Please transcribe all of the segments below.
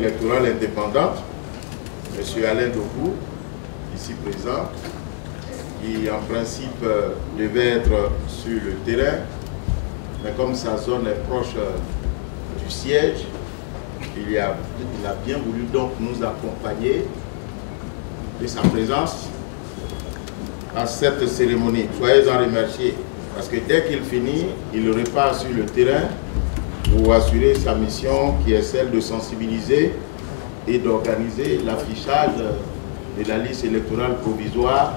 électorale indépendante, M. Alain Dokou, ici présent, qui en principe devait être sur le terrain, mais comme sa zone est proche du siège, il a bien voulu donc nous accompagner de sa présence à cette cérémonie. Soyez-en remerciés, parce que dès qu'il finit, il repart sur le terrain pour assurer sa mission qui est celle de sensibiliser et d'organiser l'affichage de la liste électorale provisoire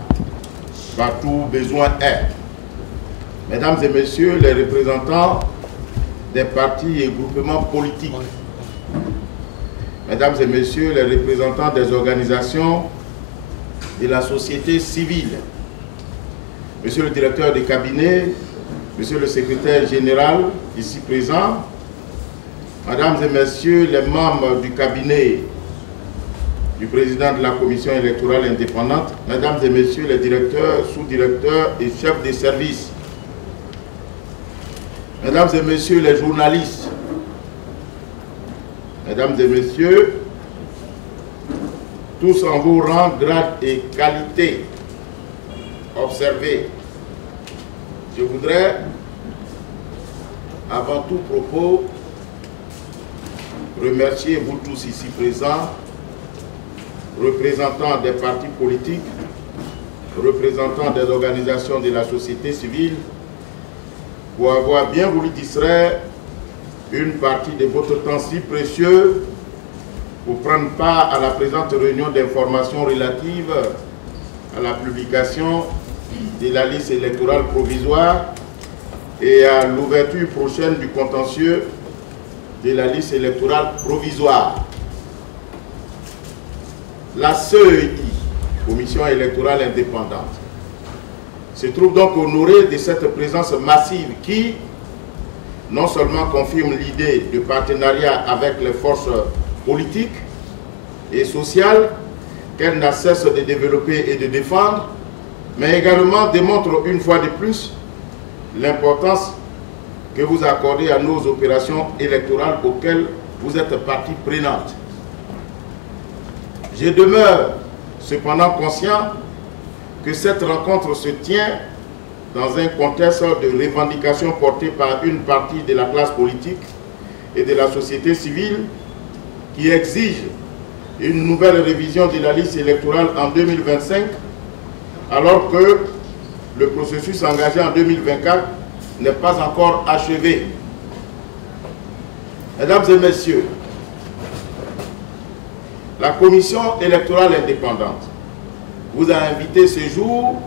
partout où besoin est. Mesdames et messieurs les représentants des partis et groupements politiques, mesdames et messieurs les représentants des organisations de la société civile, monsieur le directeur de cabinet, monsieur le secrétaire général ici présent, mesdames et messieurs les membres du cabinet du président de la commission électorale indépendante, mesdames et messieurs les directeurs, sous-directeurs et chefs de service, mesdames et messieurs les journalistes, mesdames et messieurs, tous en vos rangs, grades et qualités, observez. Je voudrais, avant tout propos, remercier vous tous ici présents, représentants des partis politiques, représentants des organisations de la société civile, pour avoir bien voulu distraire une partie de votre temps si précieux pour prendre part à la présente réunion d'information relative à la publication de la liste électorale provisoire et à l'ouverture prochaine du contentieux de la liste électorale provisoire. La CEI, Commission électorale indépendante, se trouve donc honorée de cette présence massive qui, non seulement confirme l'idée de partenariat avec les forces politiques et sociales qu'elle n'a cesse de développer et de défendre, mais également démontre une fois de plus l'importance que vous accordez à nos opérations électorales auxquelles vous êtes partie prenante. Je demeure cependant conscient que cette rencontre se tient dans un contexte de revendications portées par une partie de la classe politique et de la société civile qui exige une nouvelle révision de la liste électorale en 2025, alors que le processus engagé en 2024 n'est pas encore achevé. Mesdames et messieurs, la Commission électorale indépendante vous a invité ce jour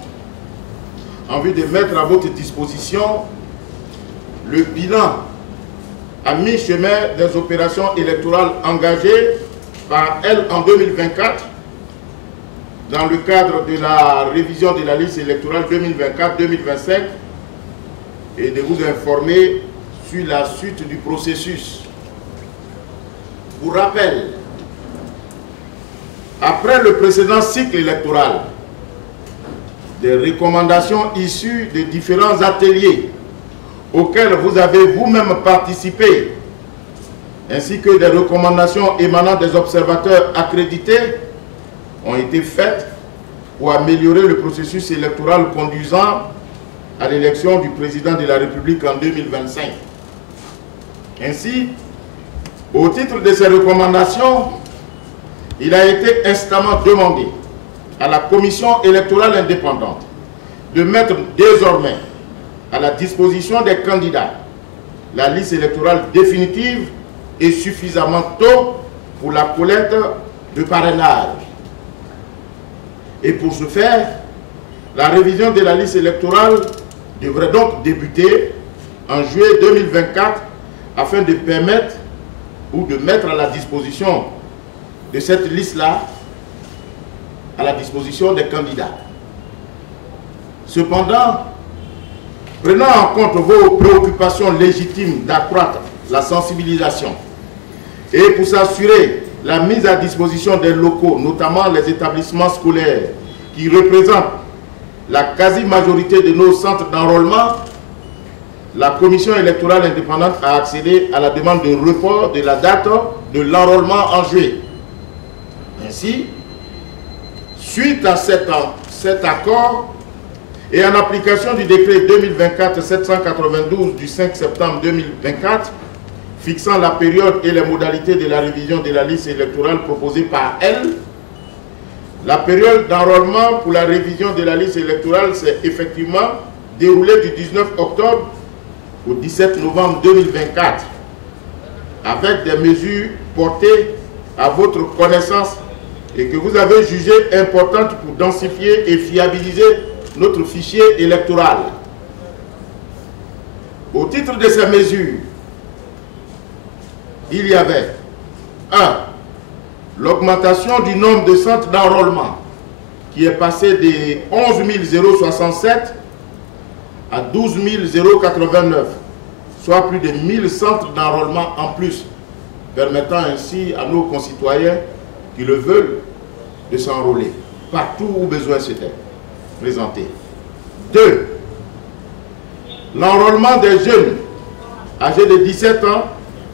en vue de mettre à votre disposition le bilan à mi-chemin des opérations électorales engagées par elle en 2024 dans le cadre de la révision de la liste électorale 2024-2025 et de vous informer sur la suite du processus. Pour rappel, après le précédent cycle électoral, des recommandations issues de différents ateliers auxquels vous avez vous-même participé, ainsi que des recommandations émanant des observateurs accrédités, ont été faites pour améliorer le processus électoral conduisant à l'élection du président de la République en 2025. Ainsi, au titre de ces recommandations, il a été instamment demandé à la Commission électorale indépendante de mettre désormais à la disposition des candidats la liste électorale définitive et suffisamment tôt pour la collecte de parrainage. Et pour ce faire, la révision de la liste électorale devrait donc débuter en juillet 2024 afin de permettre ou de mettre à la disposition de cette liste-là à la disposition des candidats. Cependant, prenant en compte vos préoccupations légitimes d'accroître la sensibilisation et pour s'assurer la mise à disposition des locaux, notamment les établissements scolaires qui représentent la quasi-majorité de nos centres d'enrôlement, la Commission électorale indépendante a accédé à la demande de report de la date de l'enrôlement en juillet. Ainsi, suite à cet accord et en application du décret 2024-792 du 5 septembre 2024, fixant la période et les modalités de la révision de la liste électorale proposée par elle, la période d'enrôlement pour la révision de la liste électorale s'est effectivement déroulée du 19 octobre au 17 novembre 2024, avec des mesures portées à votre connaissance et que vous avez jugées importantes pour densifier et fiabiliser notre fichier électoral. Au titre de ces mesures, il y avait 1. L'augmentation du nombre de centres d'enrôlement qui est passé de 11 067 à 12 089, soit plus de 1000 centres d'enrôlement en plus, permettant ainsi à nos concitoyens qui le veulent de s'enrôler partout où besoin s'était présenté. 2. L'enrôlement des jeunes âgés de 17 ans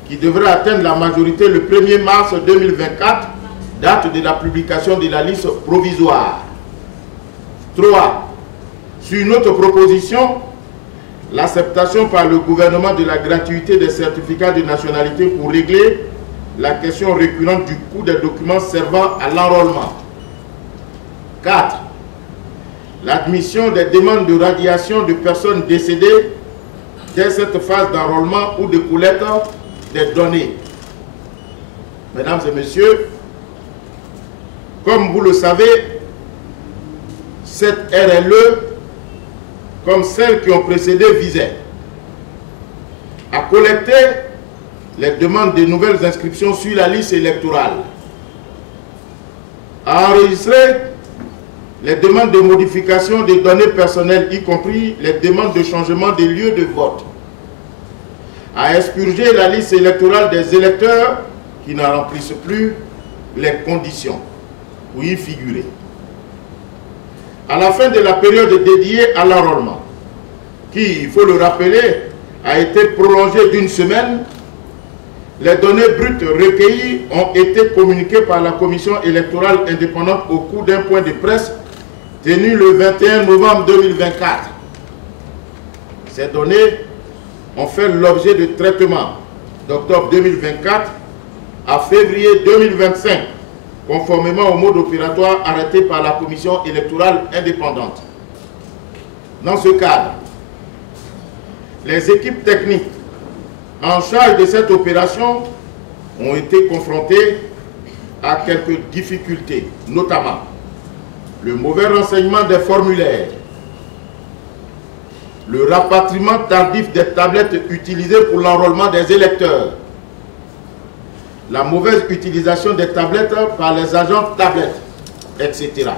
qui devrait atteindre la majorité le 1er mars 2024, date de la publication de la liste provisoire. 3. Sur notre proposition, l'acceptation par le gouvernement de la gratuité des certificats de nationalité pour régler la question récurrente du coût des documents servant à l'enrôlement. 4. L'admission des demandes de radiation de personnes décédées dès cette phase d'enrôlement ou de collecte des données. Mesdames et messieurs, comme vous le savez, cette RLE, comme celles qui ont précédé, visait à collecter les demandes de nouvelles inscriptions sur la liste électorale, à enregistrer les demandes de modification des données personnelles, y compris les demandes de changement des lieux de vote, à expurger la liste électorale des électeurs qui n'en remplissent plus les conditions pour y figurer. À la fin de la période dédiée à l'enrôlement, qui, il faut le rappeler, a été prolongée d'une semaine, les données brutes recueillies ont été communiquées par la Commission électorale indépendante au cours d'un point de presse tenu le 21 novembre 2024. Ces données ont fait l'objet de traitements d'octobre 2024 à février 2025, conformément au mode opératoire arrêté par la Commission électorale indépendante. Dans ce cadre, les équipes techniques en charge de cette opération ont été confrontées à quelques difficultés, notamment le mauvais renseignement des formulaires, le rapatriement tardif des tablettes utilisées pour l'enrôlement des électeurs, la mauvaise utilisation des tablettes par les agents tablettes, etc.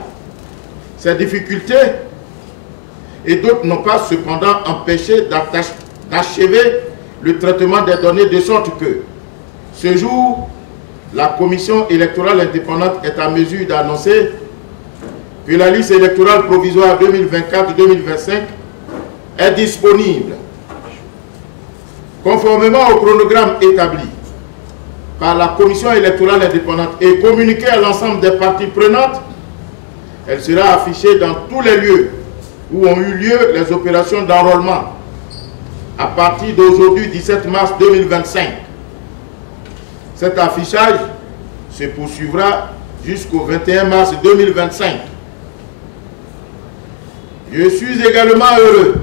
Ces difficultés et d'autres n'ont pas cependant empêché d'achever le traitement des données de sorte que, ce jour, la Commission électorale indépendante est à mesure d'annoncer que la liste électorale provisoire 2024-2025 est disponible. Conformément au chronogramme établi par la Commission électorale indépendante et communiqué à l'ensemble des parties prenantes, elle sera affichée dans tous les lieux où ont eu lieu les opérations d'enrôlement à partir d'aujourd'hui 17 mars 2025. Cet affichage se poursuivra jusqu'au 21 mars 2025. Je suis également heureux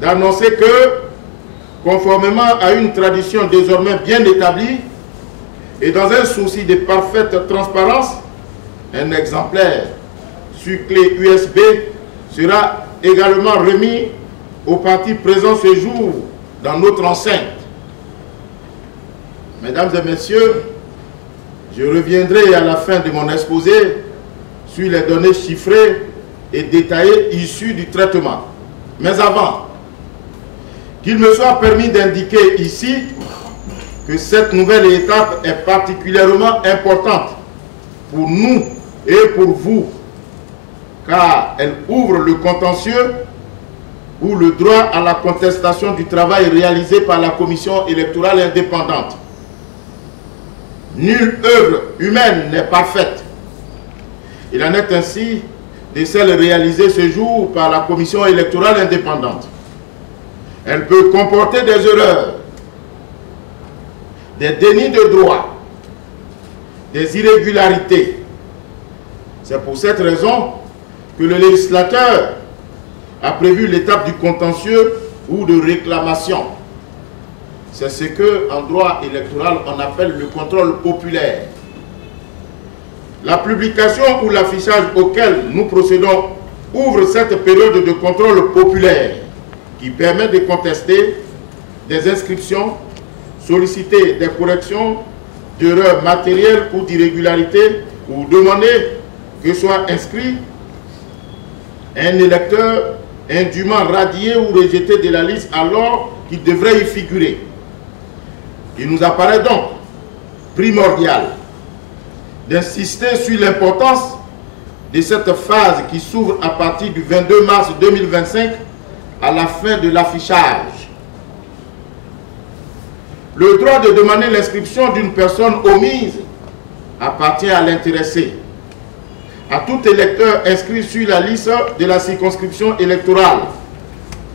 d'annoncer que, conformément à une tradition désormais bien établie et dans un souci de parfaite transparence, un exemplaire sur clé USB sera également remis aux partis présents ce jour dans notre enceinte. Mesdames et messieurs, je reviendrai à la fin de mon exposé sur les données chiffrées et détaillées issues du traitement. Mais avant, qu'il me soit permis d'indiquer ici que cette nouvelle étape est particulièrement importante pour nous et pour vous, car elle ouvre le contentieux ou le droit à la contestation du travail réalisé par la commission électorale indépendante. Nulle œuvre humaine n'est parfaite. Il en est ainsi de celles réalisées ce jour par la commission électorale indépendante. Elle peut comporter des erreurs, des dénis de droit, des irrégularités. C'est pour cette raison que le législateur a prévu l'étape du contentieux ou de réclamation. C'est ce qu'en droit électoral on appelle le contrôle populaire. La publication ou l'affichage auquel nous procédons ouvre cette période de contrôle populaire qui permet de contester des inscriptions, solliciter des corrections d'erreurs matérielles ou d'irrégularités ou demander que soit inscrit un électeur indûment radié ou rejeté de la liste alors qu'il devrait y figurer. Il nous apparaît donc primordial d'insister sur l'importance de cette phase qui s'ouvre à partir du 22 mars 2025 à la fin de l'affichage. Le droit de demander l'inscription d'une personne omise appartient à l'intéressé, à tout électeur inscrit sur la liste de la circonscription électorale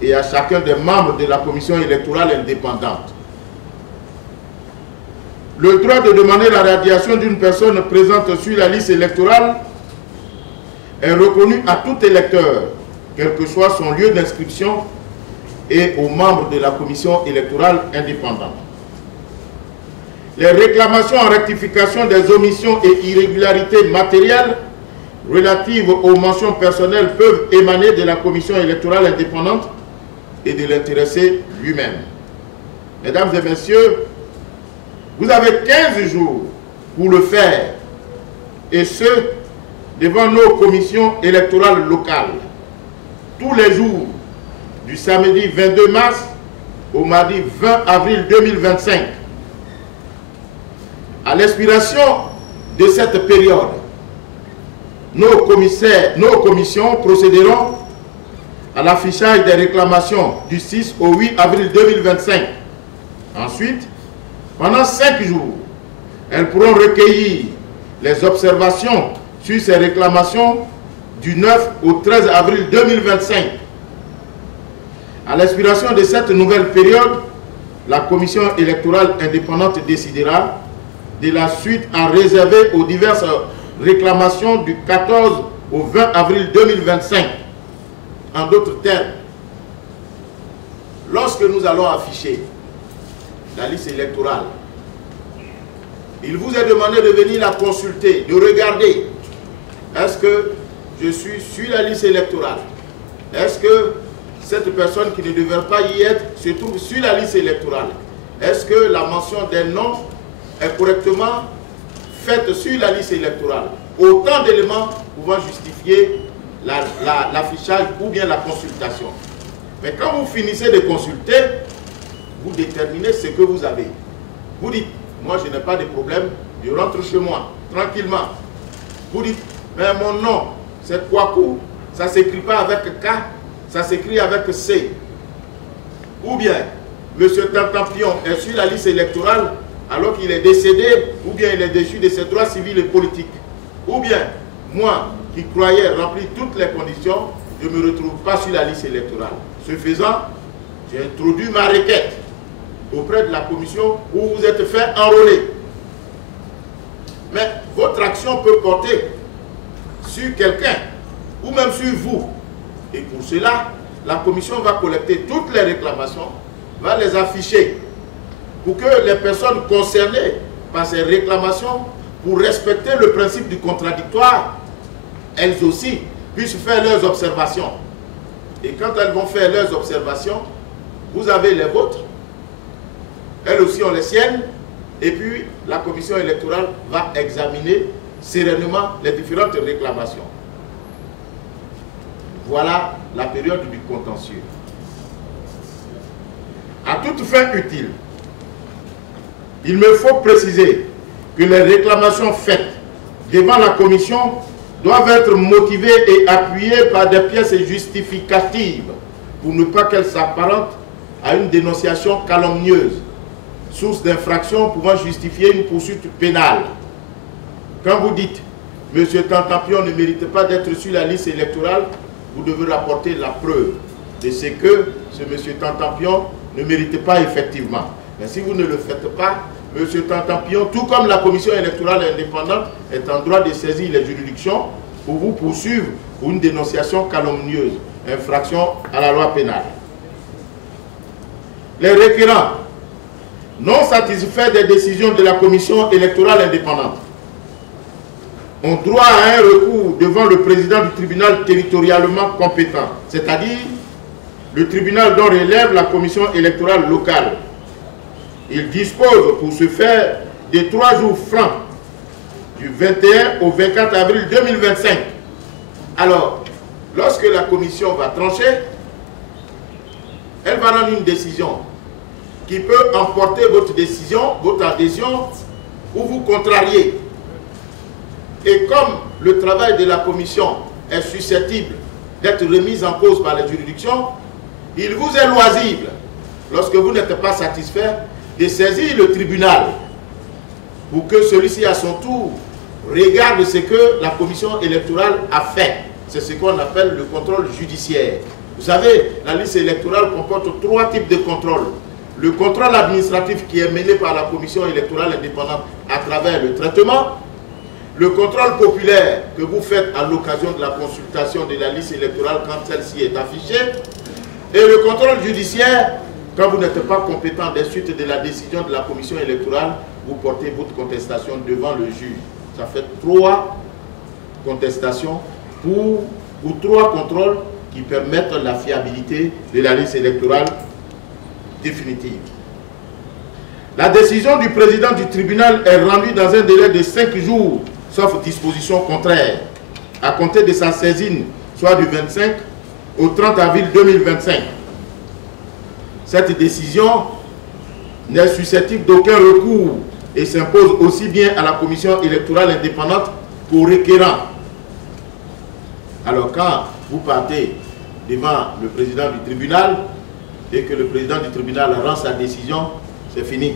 et à chacun des membres de la commission électorale indépendante. Le droit de demander la radiation d'une personne présente sur la liste électorale est reconnu à tout électeur, quel que soit son lieu d'inscription, et aux membres de la commission électorale indépendante. Les réclamations en rectification des omissions et irrégularités matérielles relatives aux mentions personnelles peuvent émaner de la commission électorale indépendante et de l'intéressé lui-même. Mesdames et messieurs, vous avez 15 jours pour le faire, et ce, devant nos commissions électorales locales, tous les jours, du samedi 22 mars au mardi 20 avril 2025. À l'expiration de cette période, nos commissions procéderont à l'affichage des réclamations du 6 au 8 avril 2025. Ensuite, pendant 5 jours, elles pourront recueillir les observations sur ces réclamations du 9 au 13 avril 2025. À l'expiration de cette nouvelle période, la commission électorale indépendante décidera de la suite à réserver aux diverses réclamations du 14 au 20 avril 2025. En d'autres termes, lorsque nous allons afficher la liste électorale, il vous est demandé de venir la consulter, de regarder, est-ce que je suis sur la liste électorale? Est-ce que cette personne qui ne devrait pas y être se trouve sur la liste électorale? Est-ce que la mention des noms est correctement faite sur la liste électorale? Autant d'éléments pouvant justifier l'affichage ou bien la consultation. Mais quand vous finissez de consulter, vous déterminez ce que vous avez. Vous dites, moi je n'ai pas de problème, je rentre chez moi, tranquillement. Vous dites, mais mon nom, c'est Kouakou, ça ne s'écrit pas avec K, ça s'écrit avec C. Ou bien, M. Tantampion est sur la liste électorale alors qu'il est décédé, ou bien il est déchu de ses droits civils et politiques. Ou bien, moi qui croyais remplir toutes les conditions, je ne me retrouve pas sur la liste électorale. Ce faisant, j'ai introduit ma requête auprès de la commission où vous êtes fait enrôler. Mais votre action peut porter sur quelqu'un ou même sur vous. Et pour cela, la commission va collecter toutes les réclamations, va les afficher pour que les personnes concernées par ces réclamations, pour respecter le principe du contradictoire, elles aussi puissent faire leurs observations. Et quand elles vont faire leurs observations, vous avez les vôtres, elles aussi ont les siennes, et puis la commission électorale va examiner sereinement les différentes réclamations. Voilà la période du contentieux. À toute fin utile, il me faut préciser que les réclamations faites devant la commission doivent être motivées et appuyées par des pièces justificatives pour ne pas qu'elle s'apparente à une dénonciation calomnieuse, source d'infraction pouvant justifier une poursuite pénale. Quand vous dites « M. Tantampion ne mérite pas d'être sur la liste électorale », vous devez rapporter la preuve de ce que ce M. Tantampion ne mérite pas effectivement. Mais si vous ne le faites pas, M. Tantampion, tout comme la commission électorale indépendante, est en droit de saisir les juridictions pour vous poursuivre pour une dénonciation calomnieuse, infraction à la loi pénale. Les requérants non satisfaits des décisions de la commission électorale indépendante ont droit à un recours devant le président du tribunal territorialement compétent, c'est-à-dire le tribunal dont relève la commission électorale locale. Il dispose pour ce faire de 3 jours francs, du 21 au 24 avril 2025. Alors, lorsque la commission va trancher, elle va rendre une décision qui peut emporter votre décision, votre adhésion, ou vous contrarier. Et comme le travail de la commission est susceptible d'être remis en cause par les juridictions, il vous est loisible, lorsque vous n'êtes pas satisfait, de saisir le tribunal pour que celui-ci, à son tour, regarde ce que la commission électorale a fait. C'est ce qu'on appelle le contrôle judiciaire. Vous savez, la liste électorale comporte 3 types de contrôle. Le contrôle administratif qui est mené par la commission électorale indépendante à travers le traitement, le contrôle populaire que vous faites à l'occasion de la consultation de la liste électorale quand celle-ci est affichée, et le contrôle judiciaire quand vous n'êtes pas compétent des suites de la décision de la commission électorale, vous portez votre contestation devant le juge. Ça fait 3 contestations ou 3 contrôles qui permettent la fiabilité de la liste électorale définitive. La décision du président du tribunal est rendue dans un délai de 5 jours, sauf disposition contraire, à compter de sa saisine, soit du 25 au 30 avril 2025. Cette décision n'est susceptible d'aucun recours et s'impose aussi bien à la commission électorale indépendante qu'au requérant. Alors quand vous partez devant le président du tribunal et que le président du tribunal rend sa décision, c'est fini.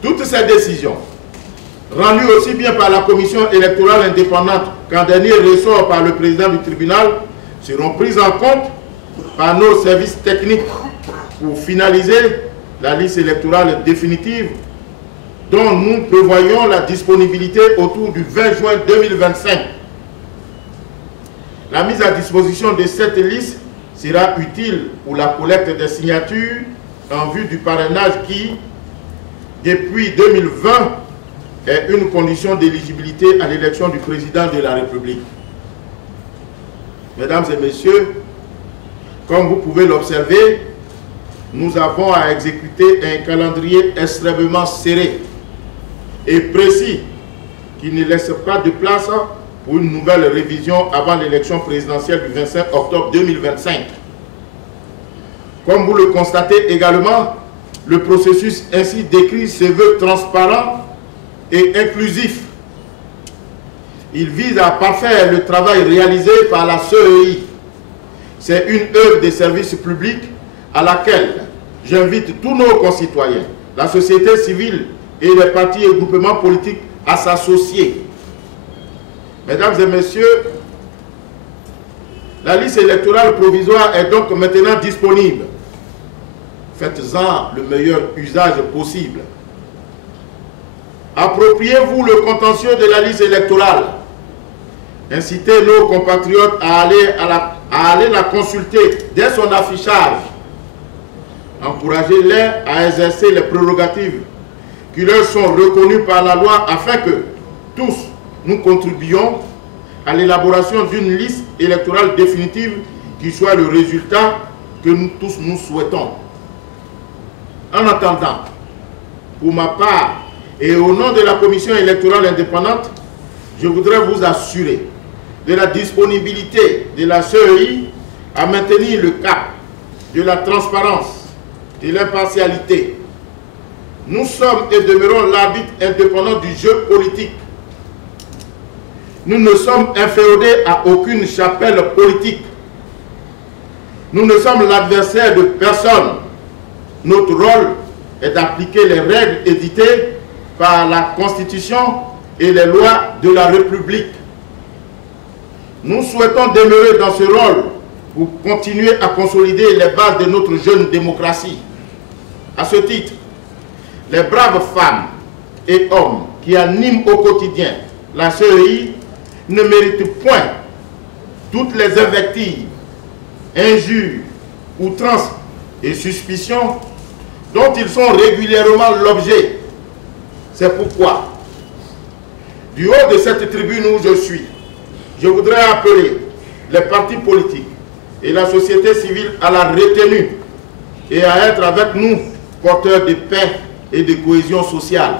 Toutes ces décisions, rendues aussi bien par la commission électorale indépendante qu'en dernier ressort par le président du tribunal, seront prises en compte par nos services techniques pour finaliser la liste électorale définitive dont nous prévoyons la disponibilité autour du 20 juin 2025. La mise à disposition de cette liste sera utile pour la collecte des signatures en vue du parrainage qui, depuis 2020, est une condition d'éligibilité à l'élection du président de la République. Mesdames et messieurs, comme vous pouvez l'observer, nous avons à exécuter un calendrier extrêmement serré et précis qui ne laisse pas de place pour une nouvelle révision avant l'élection présidentielle du 25 octobre 2025. Comme vous le constatez également, le processus ainsi décrit se veut transparent et inclusif. Il vise à parfaire le travail réalisé par la CEI. C'est une œuvre de service public à laquelle j'invite tous nos concitoyens, la société civile et les partis et groupements politiques à s'associer. Mesdames et messieurs, la liste électorale provisoire est donc maintenant disponible. Faites-en le meilleur usage possible. Appropriez-vous le contentieux de la liste électorale. Incitez nos compatriotes à aller la consulter dès son affichage. Encouragez-les à exercer les prérogatives qui leur sont reconnues par la loi afin que tous nous contribuions à l'élaboration d'une liste électorale définitive qui soit le résultat que nous tous nous souhaitons. En attendant, pour ma part et au nom de la commission électorale indépendante, je voudrais vous assurer de la disponibilité de la CEI à maintenir le cap de la transparence, de l'impartialité. Nous sommes et demeurons l'arbitre indépendant du jeu politique. Nous ne sommes inféodés à aucune chapelle politique. Nous ne sommes l'adversaire de personne. Notre rôle est d'appliquer les règles éditées par la Constitution et les lois de la République. Nous souhaitons demeurer dans ce rôle pour continuer à consolider les bases de notre jeune démocratie. À ce titre, les braves femmes et hommes qui animent au quotidien la CEI ne méritent point toutes les invectives, injures, outrances et suspicions dont ils sont régulièrement l'objet. C'est pourquoi, du haut de cette tribune où je suis, je voudrais appeler les partis politiques et la société civile à la retenue et à être avec nous porteurs de paix et de cohésion sociale.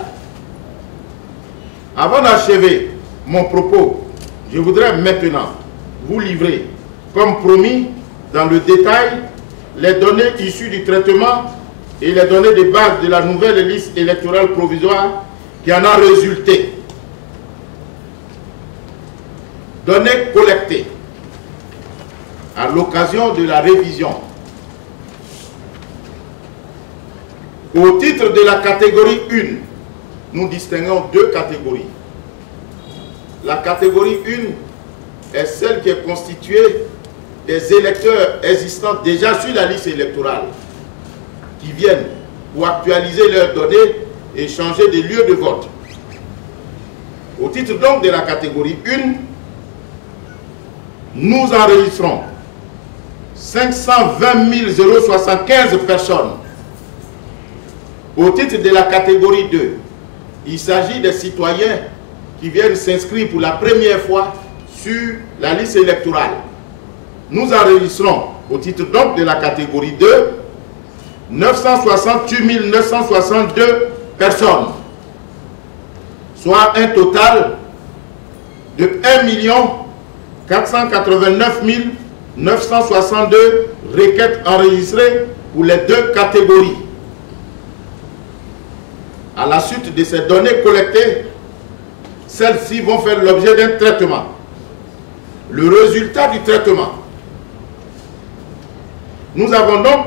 Avant d'achever mon propos, je voudrais maintenant vous livrer, comme promis, dans le détail, les données issues du traitement et les données de base de la nouvelle liste électorale provisoire qui en a résulté. Données collectées à l'occasion de la révision. Au titre de la catégorie 1, nous distinguons deux catégories. La catégorie 1 est celle qui est constituée des électeurs existants déjà sur la liste électorale, qui viennent pour actualiser leurs données et changer de lieu de vote. Au titre donc de la catégorie 1, nous enregistrons 520 075 personnes. Au titre de la catégorie 2, il s'agit des citoyens qui viennent s'inscrire pour la première fois sur la liste électorale. Nous enregistrons, au titre donc de la catégorie 2, 968 962 personnes, soit un total de 1 489 962 requêtes enregistrées pour les deux catégories. À la suite de ces données collectées, celles-ci vont faire l'objet d'un traitement. Le résultat du traitement. Nous avons donc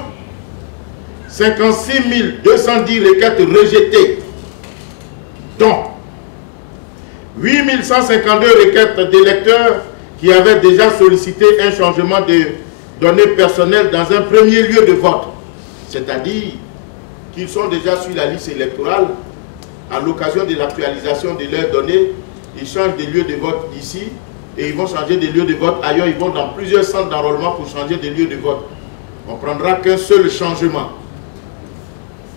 56 210 requêtes rejetées, dont 8 152 requêtes d'électeurs qui avaient déjà sollicité un changement de données personnelles dans un premier lieu de vote, c'est-à-dire qu'ils sont déjà sur la liste électorale. À l'occasion de l'actualisation de leurs données, ils changent de lieu de vote ici et ils vont changer de lieu de vote ailleurs. Ils vont dans plusieurs centres d'enrôlement pour changer de lieu de vote. On ne prendra qu'un seul changement.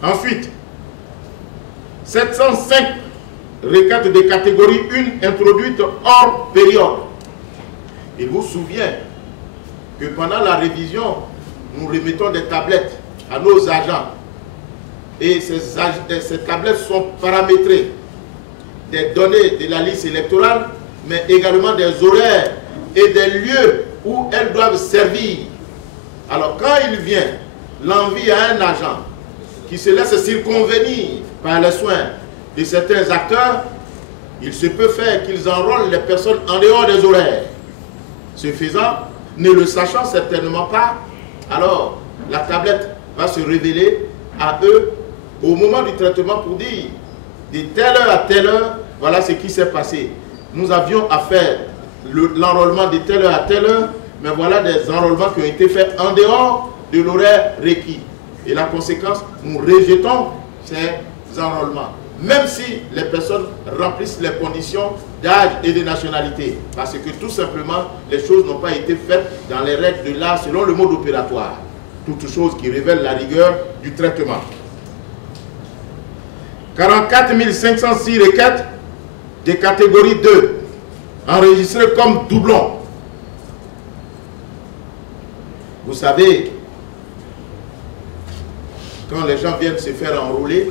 Ensuite, 705 requêtes de catégorie 1 introduites hors période. Il vous souvient que pendant la révision, nous remettons des tablettes à nos agents. Et ces tablettes sont paramétrées des données de la liste électorale, mais également des horaires et des lieux où elles doivent servir. Alors quand il vient l'envie à un agent qui se laisse circonvenir par les soins de certains acteurs, il se peut faire qu'ils enrôlent les personnes en dehors des horaires. Ce faisant, ne le sachant certainement pas, alors la tablette va se révéler à eux au moment du traitement pour dire de telle heure à telle heure, voilà ce qui s'est passé. Nous avions à faire l'enrôlement de telle heure à telle heure, mais voilà des enrôlements qui ont été faits en dehors de l'horaire requis. Et la conséquence, nous rejetons ces enrôlements, même si les personnes remplissent les conditions d'âge et de nationalité, parce que tout simplement, les choses n'ont pas été faites dans les règles de l'art selon le mode opératoire. Toutes choses qui révèlent la rigueur du traitement. 44 506 requêtes de catégorie 2, enregistrées comme doublons. Vous savez, quand les gens viennent se faire enrôler,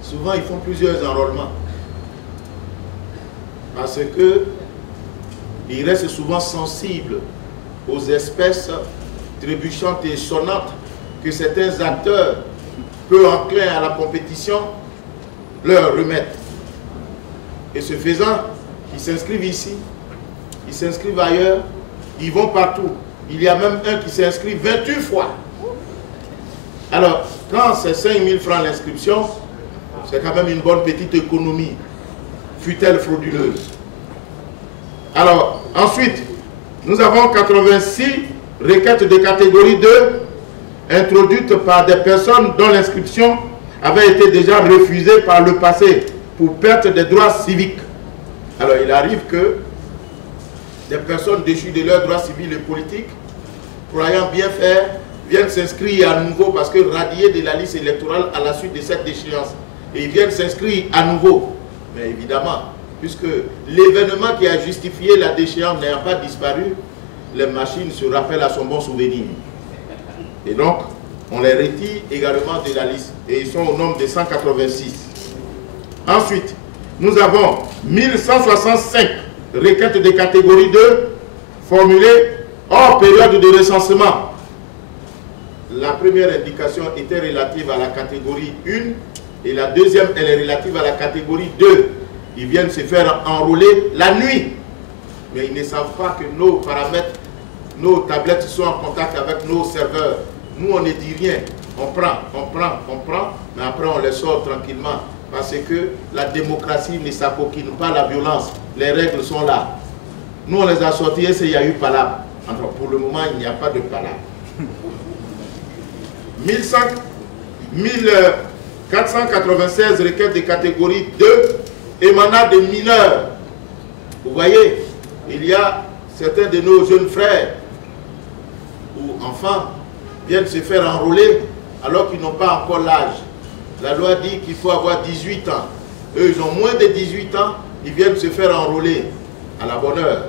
souvent ils font plusieurs enrôlements. Parce que ils restent souvent sensibles aux espèces trébuchantes et sonnantes que certains acteurs peu enclins à la compétition leur remettent. Et ce faisant, ils s'inscrivent ici, ils s'inscrivent ailleurs, ils vont partout. Il y a même un qui s'est inscrit 28 fois. Alors, quand c'est 5 000 francs l'inscription, c'est quand même une bonne petite économie, fut-elle frauduleuse. Alors, ensuite, nous avons 86 requêtes de catégorie 2 introduites par des personnes dont l'inscription avait été déjà refusée par le passé pour perte des droits civiques. Alors, il arrive que des personnes déchues de leurs droits civils et politiques, croyant bien faire, viennent s'inscrire à nouveau parce que radiés de la liste électorale à la suite de cette déchéance. Et ils viennent s'inscrire à nouveau. Mais évidemment, puisque l'événement qui a justifié la déchéance n'ayant pas disparu, les machines se rappellent à son bon souvenir. Et donc, on les retire également de la liste. Et ils sont au nombre de 186. Ensuite, nous avons 1165 requêtes de catégorie 2 formulées hors période de recensement. La première indication était relative à la catégorie 1 et la deuxième, elle est relative à la catégorie 2. Ils viennent se faire enrôler la nuit. Mais ils ne savent pas que nos paramètres, nos tablettes sont en contact avec nos serveurs. Nous, on ne dit rien. On prend, mais après on les sort tranquillement. Parce que la démocratie ne s'acoquine pas la violence. Les règles sont là. Nous, on les a sortis et il y a eu palabre. Enfin, pour le moment, il n'y a pas de palabre. 1496 requêtes de catégorie 2 émanant de mineurs. Vous voyez, il y a certains de nos jeunes frères ou enfants viennent se faire enrôler alors qu'ils n'ont pas encore l'âge. La loi dit qu'il faut avoir 18 ans. Eux, ils ont moins de 18 ans, ils viennent se faire enrôler à la bonne heure.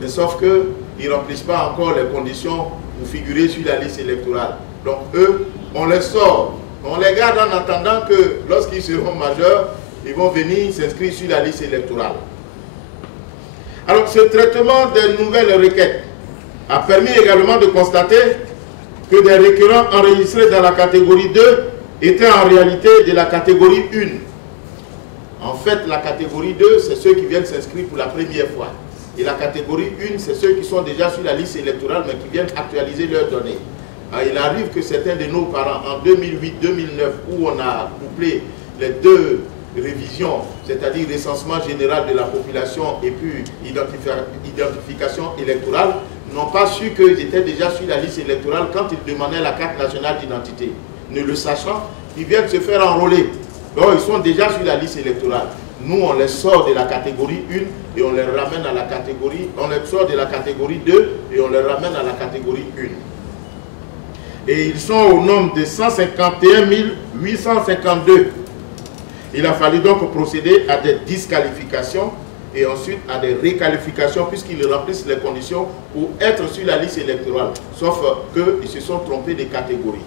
Mais sauf qu'ils ne remplissent pas encore les conditions pour figurer sur la liste électorale. Donc eux, on les sort. On les garde en attendant que lorsqu'ils seront majeurs, ils vont venir s'inscrire sur la liste électorale. Alors ce traitement des nouvelles requêtes a permis également de constater que des requérants enregistrés dans la catégorie 2 étaient en réalité de la catégorie 1. En fait, la catégorie 2, c'est ceux qui viennent s'inscrire pour la première fois. Et la catégorie 1, c'est ceux qui sont déjà sur la liste électorale, mais qui viennent actualiser leurs données. Alors, il arrive que certains de nos parents, en 2008-2009, où on a couplé les deux révisions, c'est-à-dire recensement général de la population et puis identification électorale, n'ont pas su qu'ils étaient déjà sur la liste électorale quand ils demandaient la carte nationale d'identité. Ne le sachant, ils viennent se faire enrôler. Donc, ils sont déjà sur la liste électorale. Nous, on les sort de la catégorie 1 et on les ramène à la catégorie, on les sort de la catégorie 2 et on les ramène à la catégorie 1. Et ils sont au nombre de 151 852. Il a fallu donc procéder à des disqualifications et ensuite à des réqualifications puisqu'ils remplissent les conditions pour être sur la liste électorale, sauf qu'ils se sont trompés de catégorie.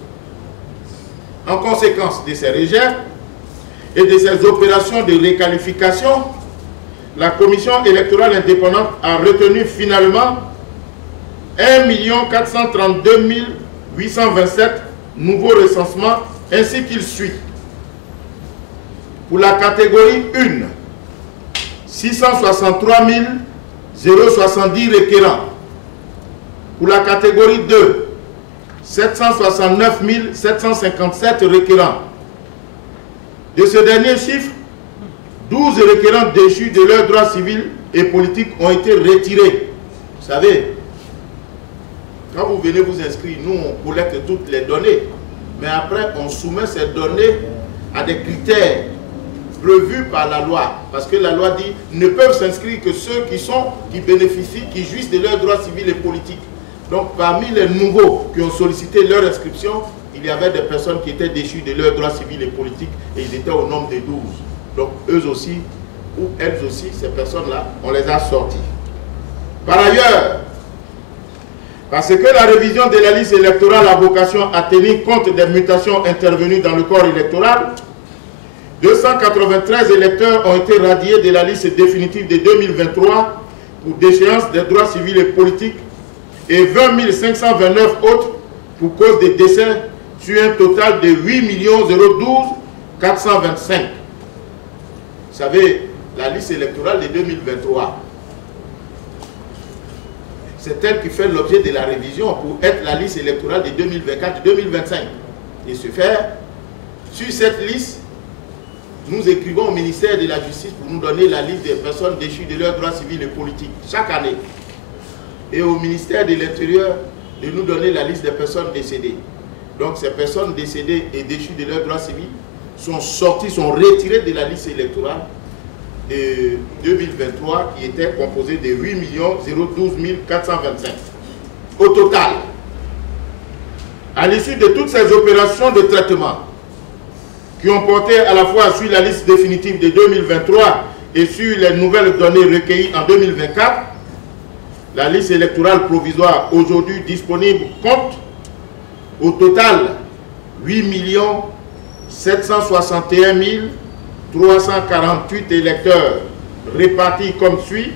En conséquence de ces rejets et de ces opérations de réqualification, la Commission électorale indépendante a retenu finalement 1 432 827 nouveaux recensements ainsi qu'il suit. Pour la catégorie 1, 663 070 requérants. Pour la catégorie 2, 769 757 requérants. De ce dernier chiffre, 12 requérants déchus de leurs droits civils et politiques ont été retirés. Vous savez, quand vous venez vous inscrire, nous on collecte toutes les données, mais après on soumet ces données à des critères prévus par la loi, parce que la loi dit ne peuvent s'inscrire que ceux qui bénéficient, qui jouissent de leurs droits civils et politiques. Donc parmi les nouveaux qui ont sollicité leur inscription, il y avait des personnes qui étaient déchues de leurs droits civils et politiques et ils étaient au nombre de 12. Donc eux aussi, ou elles aussi, ces personnes-là, on les a sortis. Par ailleurs, parce que la révision de la liste électorale a vocation à tenir compte des mutations intervenues dans le corps électoral, 293 électeurs ont été radiés de la liste définitive de 2023 pour déchéance des droits civils et politiques et 20 529 autres pour cause de décès sur un total de 8 012 425. Vous savez, la liste électorale de 2023, c'est elle qui fait l'objet de la révision pour être la liste électorale de 2024-2025. Et ce faire, sur cette liste, nous écrivons au ministère de la Justice pour nous donner la liste des personnes déchues de leurs droits civils et politiques chaque année. Et au ministère de l'Intérieur, de nous donner la liste des personnes décédées. Donc ces personnes décédées et déchues de leurs droits civils sont sorties, sont retirées de la liste électorale de 2023 qui était composée de 8 012 425. Au total, à l'issue de toutes ces opérations de traitement qui ont porté à la fois sur la liste définitive de 2023 et sur les nouvelles données recueillies en 2024, la liste électorale provisoire aujourd'hui disponible compte au total 8 761 348 électeurs répartis comme suit.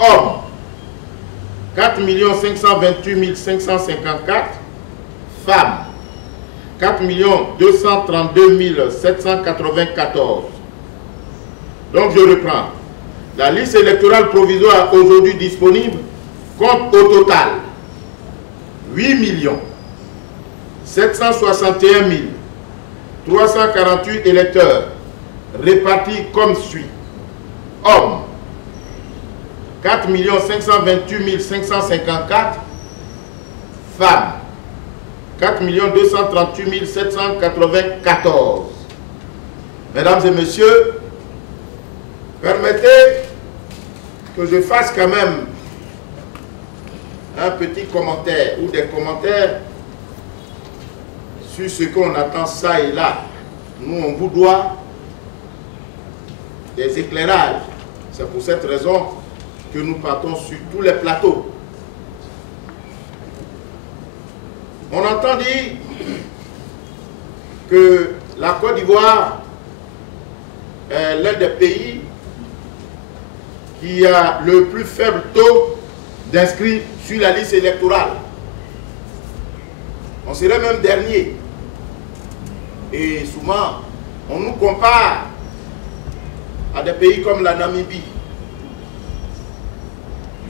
Hommes, 4 528 554. Femmes, 4 232 794. Donc je reprends. La liste électorale provisoire aujourd'hui disponible compte au total 8 761 348 électeurs répartis comme suit. Hommes, 4 528 554. Femmes, 4 238 794. Mesdames et messieurs, permettez que je fasse quand même un petit commentaire ou des commentaires sur ce qu'on attend ça et là. Nous, on vous doit des éclairages. C'est pour cette raison que nous partons sur tous les plateaux. On entend dire que la Côte d'Ivoire est l'un des pays qui a le plus faible taux d'inscrits sur la liste électorale. On serait même dernier. Et souvent, on nous compare à des pays comme la Namibie.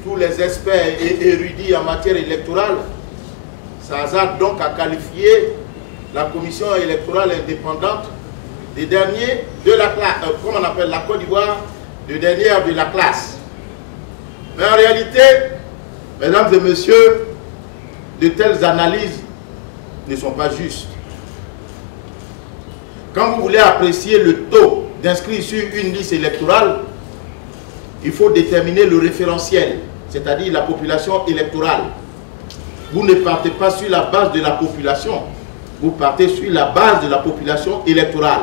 Tous les experts et érudits en matière électorale s'hasardent donc à qualifier la commission électorale indépendante des derniers de la classe, comme on appelle la Côte d'Ivoire, de dernière de la classe. Mais en réalité, mesdames et messieurs, de telles analyses ne sont pas justes. Quand vous voulez apprécier le taux d'inscrits sur une liste électorale, il faut déterminer le référentiel, c'est-à-dire la population électorale. Vous ne partez pas sur la base de la population, vous partez sur la base de la population électorale.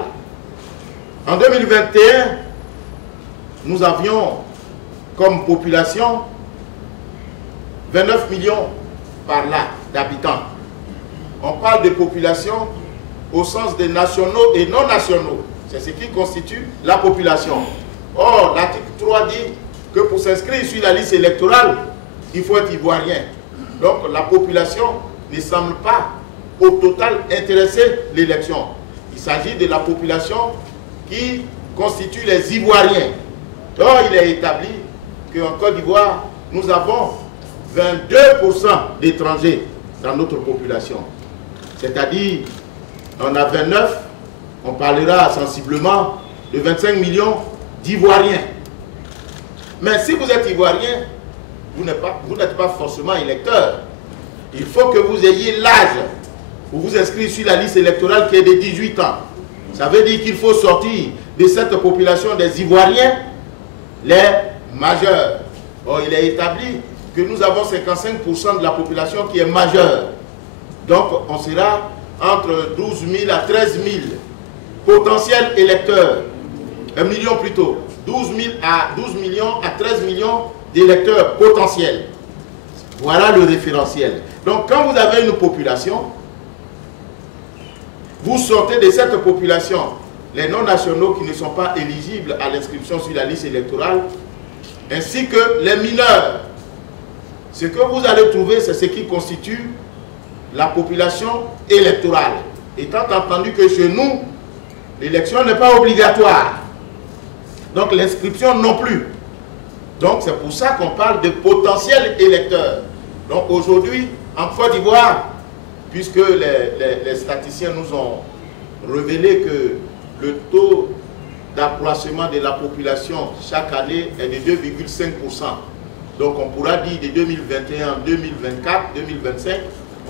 En 2021, nous avions comme population 29 millions par là d'habitants. On parle de population au sens des nationaux et non nationaux. C'est ce qui constitue la population. Or, l'article 3 dit que pour s'inscrire sur la liste électorale, il faut être ivoirien. Donc, la population ne semble pas au total intéresser l'élection. Il s'agit de la population qui constitue les Ivoiriens. Or, il est établi qu'en Côte d'Ivoire, nous avons 22% d'étrangers dans notre population. C'est-à-dire, on a 29, on parlera sensiblement de 25 millions d'Ivoiriens. Mais si vous êtes Ivoirien, vous n'êtes pas forcément électeur. Il faut que vous ayez l'âge pour vous inscrire sur la liste électorale qui est de 18 ans. Ça veut dire qu'il faut sortir de cette population des Ivoiriens les majeurs. Or, il est établi que nous avons 55% de la population qui est majeure. Donc, on sera entre 12 000 à 13 000 potentiels électeurs. 1 million plutôt. 12 millions à 13 millions d'électeurs potentiels. Voilà le référentiel. Donc, quand vous avez une population, vous sortez de cette population les non-nationaux qui ne sont pas éligibles à l'inscription sur la liste électorale, ainsi que les mineurs. Ce que vous allez trouver, c'est ce qui constitue la population électorale. Étant entendu que chez nous, l'élection n'est pas obligatoire. Donc l'inscription non plus. Donc c'est pour ça qu'on parle de potentiels électeurs. Donc aujourd'hui, en Côte d'Ivoire, puisque les statisticiens nous ont révélé que le taux d'accroissement de la population chaque année est de 2,5%. Donc on pourra dire de 2021, 2024, 2025,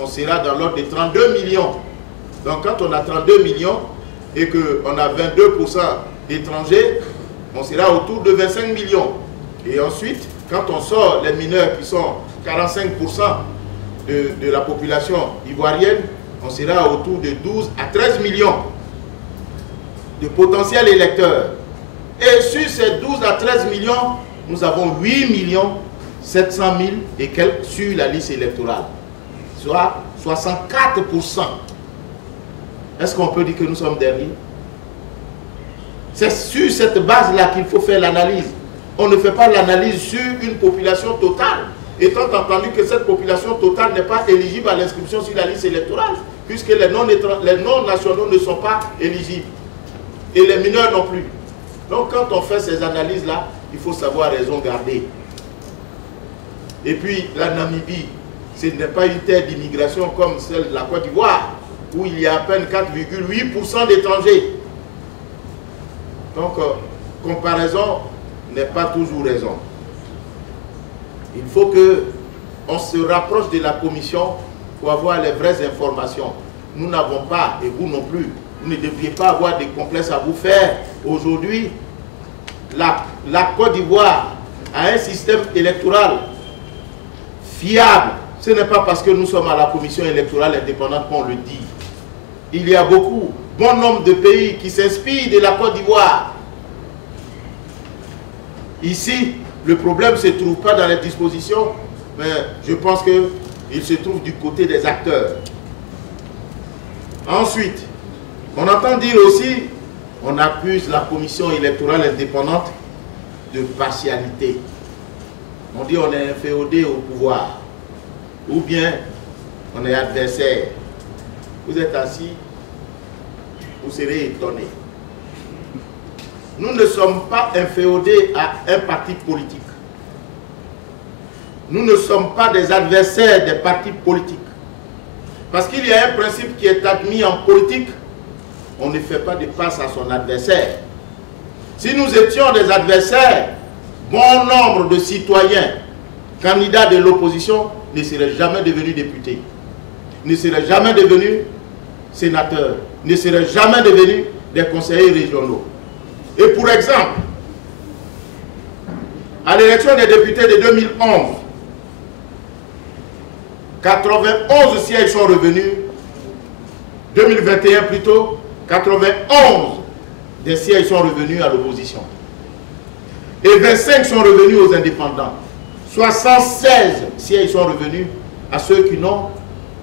on sera dans l'ordre de 32 millions. Donc quand on a 32 millions et qu'on a 22% d'étrangers, on sera autour de 25 millions. Et ensuite, quand on sort les mineurs qui sont 45% de la population ivoirienne, on sera autour de 12 à 13 millions de potentiels électeurs. Et sur ces 12 à 13 millions, nous avons 8 millions 700 000 et quelques sur la liste électorale, soit 64%. Est-ce qu'on peut dire que nous sommes derniers? C'est sur cette base-là qu'il faut faire l'analyse. On ne fait pas l'analyse sur une population totale, étant entendu que cette population totale n'est pas éligible à l'inscription sur la liste électorale, puisque les non-nationaux ne sont pas éligibles, et les mineurs non plus. Donc quand on fait ces analyses-là, il faut savoir raison garder. Et puis la Namibie, ce n'est pas une terre d'immigration comme celle de la Côte d'Ivoire, où il y a à peine 4,8% d'étrangers. Donc, comparaison n'est pas toujours raison. Il faut qu'on se rapproche de la commission pour avoir les vraies informations. Nous n'avons pas, et vous non plus, vous ne devriez pas avoir des complexes à vous faire. Aujourd'hui, la Côte d'Ivoire a un système électoral fiable. Ce n'est pas parce que nous sommes à la commission électorale indépendante qu'on le dit. Il y a bon nombre de pays qui s'inspirent de la Côte d'Ivoire. Ici, le problème ne se trouve pas dans les dispositions, mais je pense qu'il se trouve du côté des acteurs. Ensuite, on entend dire aussi, on accuse la commission électorale indépendante de partialité. On dit on est inféodé au pouvoir, ou bien on est adversaire. Vous êtes assis, vous serez étonnés. Nous ne sommes pas inféodés à un parti politique. Nous ne sommes pas des adversaires des partis politiques. Parce qu'il y a un principe qui est admis en politique, on ne fait pas de passe à son adversaire. Si nous étions des adversaires, bon nombre de citoyens, candidats de l'opposition, ne seraient jamais devenus députés, ne seraient jamais devenus sénateurs, ne seraient jamais devenus des conseillers régionaux. Et pour exemple, à l'élection des députés de 2011, 91 sièges sont revenus, 2021 plutôt, 91 des sièges sont revenus à l'opposition. Et 25 sont revenus aux indépendants. 76 sièges sont revenus à ceux qui n'ont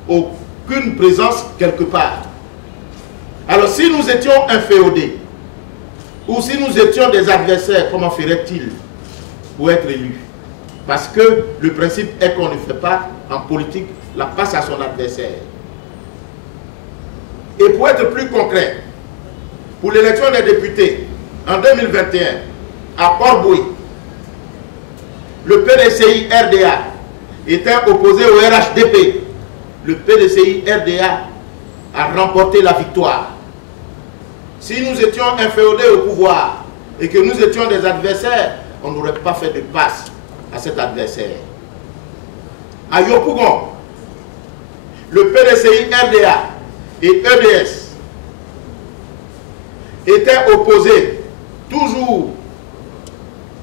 aucune présence quelque part. Alors si nous étions inféodés, ou si nous étions des adversaires, comment ferait-il pour être élu? Parce que le principe est qu'on ne fait pas en politique la passe à son adversaire. Et pour être plus concret, pour l'élection des députés en 2021, à Port-Boué, le PDCI RDA était opposé au RHDP. Le PDCI RDA a remporté la victoire. Si nous étions inféodés au pouvoir et que nous étions des adversaires, on n'aurait pas fait de passe à cet adversaire. À Yopougon, le PDCI RDA et EDS étaient opposés toujours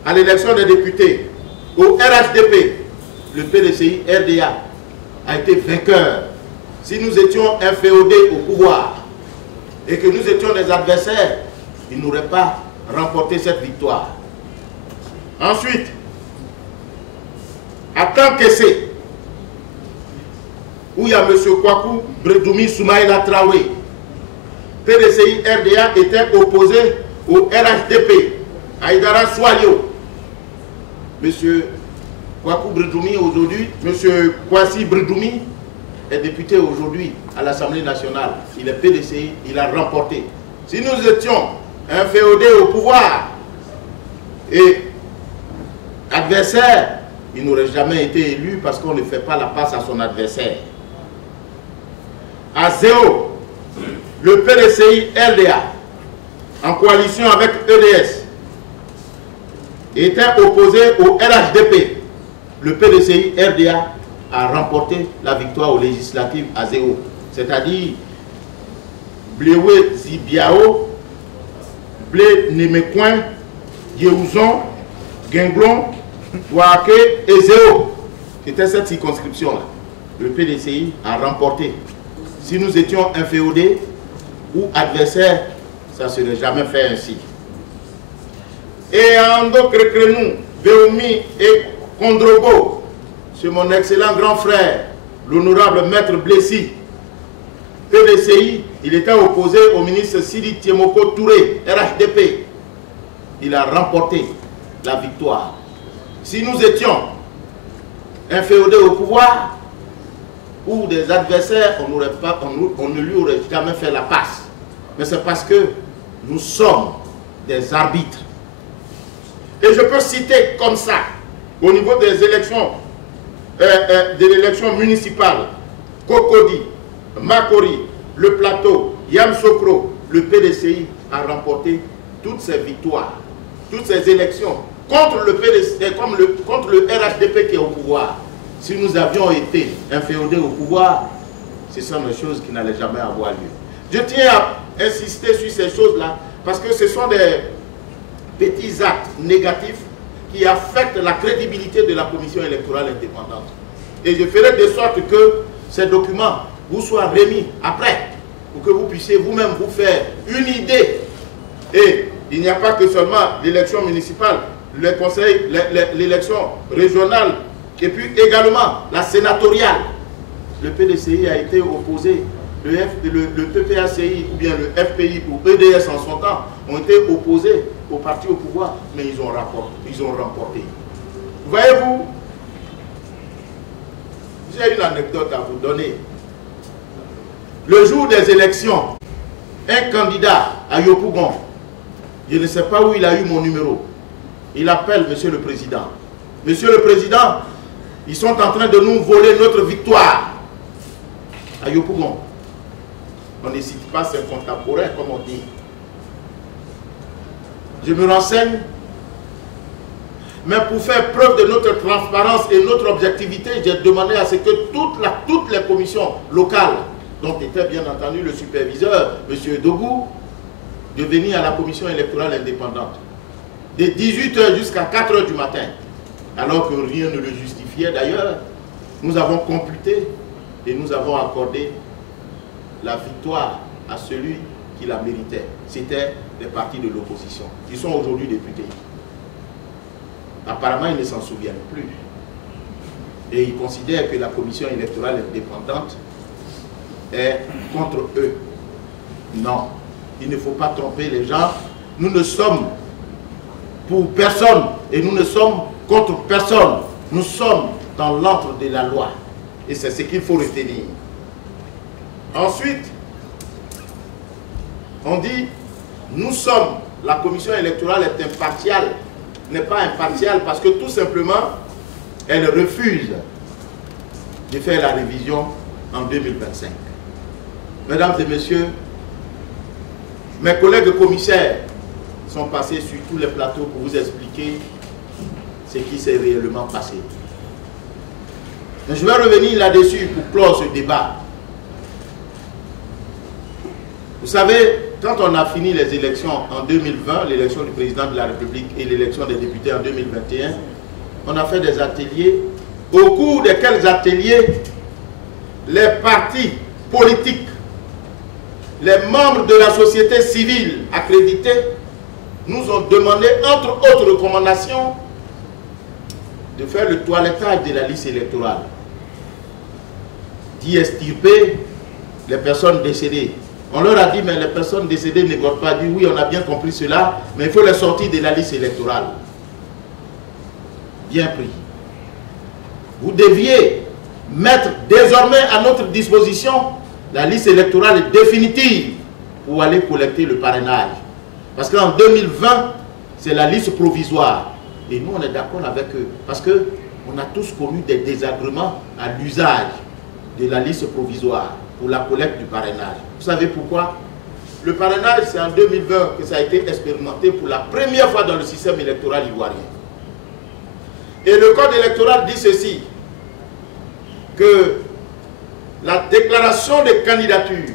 à l'élection des députés au RHDP. Le PDCI RDA a été vainqueur. Si nous étions inféodés au pouvoir et que nous étions des adversaires, ils n'auraient pas remporté cette victoire. Ensuite, à Tankessé, où il y a M. Kwaku Bredoumi Soumaïla Traoré, PDCI RDA était opposé au RHDP, Aïdara Swalio. M. Kwaku Bredoumi aujourd'hui, M. Kwasi Bredoumi est député aujourd'hui à l'Assemblée nationale. Il est PDCI, il a remporté. Si nous étions inféodés au pouvoir et adversaire, il n'aurait jamais été élu parce qu'on ne fait pas la passe à son adversaire. À Zéo, le PDCI RDA, en coalition avec EDS, était opposé au RHDP. Le PDCI RDA a remporté la victoire aux législatives à Zéo. C'est-à-dire Bléoué Zibiao, Blé Némécoin, Yeouzon, Guinglon, Ouaké et Zéo. C'était cette circonscription-là. Le PDCI a remporté. Si nous étions inféodés ou adversaires, ça ne serait jamais fait ainsi. Et Ando Krekrenou, Béoumi et Kondrobo, c'est mon excellent grand frère, l'honorable maître Blessi, PDCI, il était opposé au ministre Sidi Tiemoko Touré, RHDP. Il a remporté la victoire. Si nous étions inféodés au pouvoir ou des adversaires, on ne lui aurait jamais fait la passe. Mais c'est parce que nous sommes des arbitres. Et je peux citer comme ça, au niveau des élections, de l'élection municipale, Cocody, Makori, le Plateau, Yamsokro, le PDCI a remporté toutes ces victoires, toutes ces élections contre le PDCI, contre le RHDP qui est au pouvoir. Si nous avions été inféodés au pouvoir, ce sont des choses qui n'allaient jamais avoir lieu. Je tiens à insister sur ces choses-là parce que ce sont des petits actes négatifs qui affectent la crédibilité de la commission électorale indépendante. Et je ferai de sorte que ces documents vous soient remis après, pour que vous puissiez vous-même vous faire une idée. Et il n'y a pas que seulement l'élection municipale, le conseil, l'élection régionale, et puis également la sénatoriale. Le PDCI a été opposé, le PPACI ou bien le FPI ou EDS en son temps ont été opposés au parti au pouvoir, mais ils ont remporté. Voyez-vous, j'ai une anecdote à vous donner. Le jour des élections, un candidat à Yopougon, je ne sais pas où il a eu mon numéro, il appelle Monsieur le Président. Monsieur le Président, ils sont en train de nous voler notre victoire à Yopougon. On ne cite pas ses contemporains, comme on dit. Je me renseigne, mais pour faire preuve de notre transparence et notre objectivité, j'ai demandé à ce que toutes les commissions locales, dont était bien entendu le superviseur, M. Dogou, de venir à la commission électorale indépendante, de 18 h jusqu'à 4 h du matin, alors que rien ne le justifiait d'ailleurs. Nous avons computé et nous avons accordé la victoire à celui qui la méritait. C'était les partis de l'opposition, qui sont aujourd'hui députés. Apparemment, ils ne s'en souviennent plus. Et ils considèrent que la commission électorale indépendante est contre eux. Non, il ne faut pas tromper les gens. Nous ne sommes pour personne et nous ne sommes contre personne. Nous sommes dans l'antre de la loi. Et c'est ce qu'il faut retenir. Ensuite, on dit, nous sommes, la commission électorale est impartiale, n'est pas impartiale parce que tout simplement, elle refuse de faire la révision en 2025. Mesdames et messieurs, mes collègues commissaires sont passés sur tous les plateaux pour vous expliquer ce qui s'est réellement passé. Mais je vais revenir là-dessus pour clore ce débat. Vous savez, quand on a fini les élections en 2020, l'élection du président de la République et l'élection des députés en 2021, on a fait des ateliers, au cours desquels ateliers, les partis politiques, les membres de la société civile accrédités nous ont demandé, entre autres recommandations, de faire le toilettage de la liste électorale, d'y extirper les personnes décédées. On leur a dit, mais les personnes décédées ne votent pas. Dit, oui, on a bien compris cela, mais il faut les sortir de la liste électorale. Bien pris. Vous deviez mettre désormais à notre disposition la liste électorale définitive pour aller collecter le parrainage. Parce qu'en 2020, c'est la liste provisoire. Et nous, on est d'accord avec eux. Parce qu'on a tous connu des désagréments à l'usage de la liste provisoire pour la collecte du parrainage. Vous savez pourquoi? Le parrainage, c'est en 2020 que ça a été expérimenté pour la première fois dans le système électoral ivoirien. Et le code électoral dit ceci, que la déclaration de candidature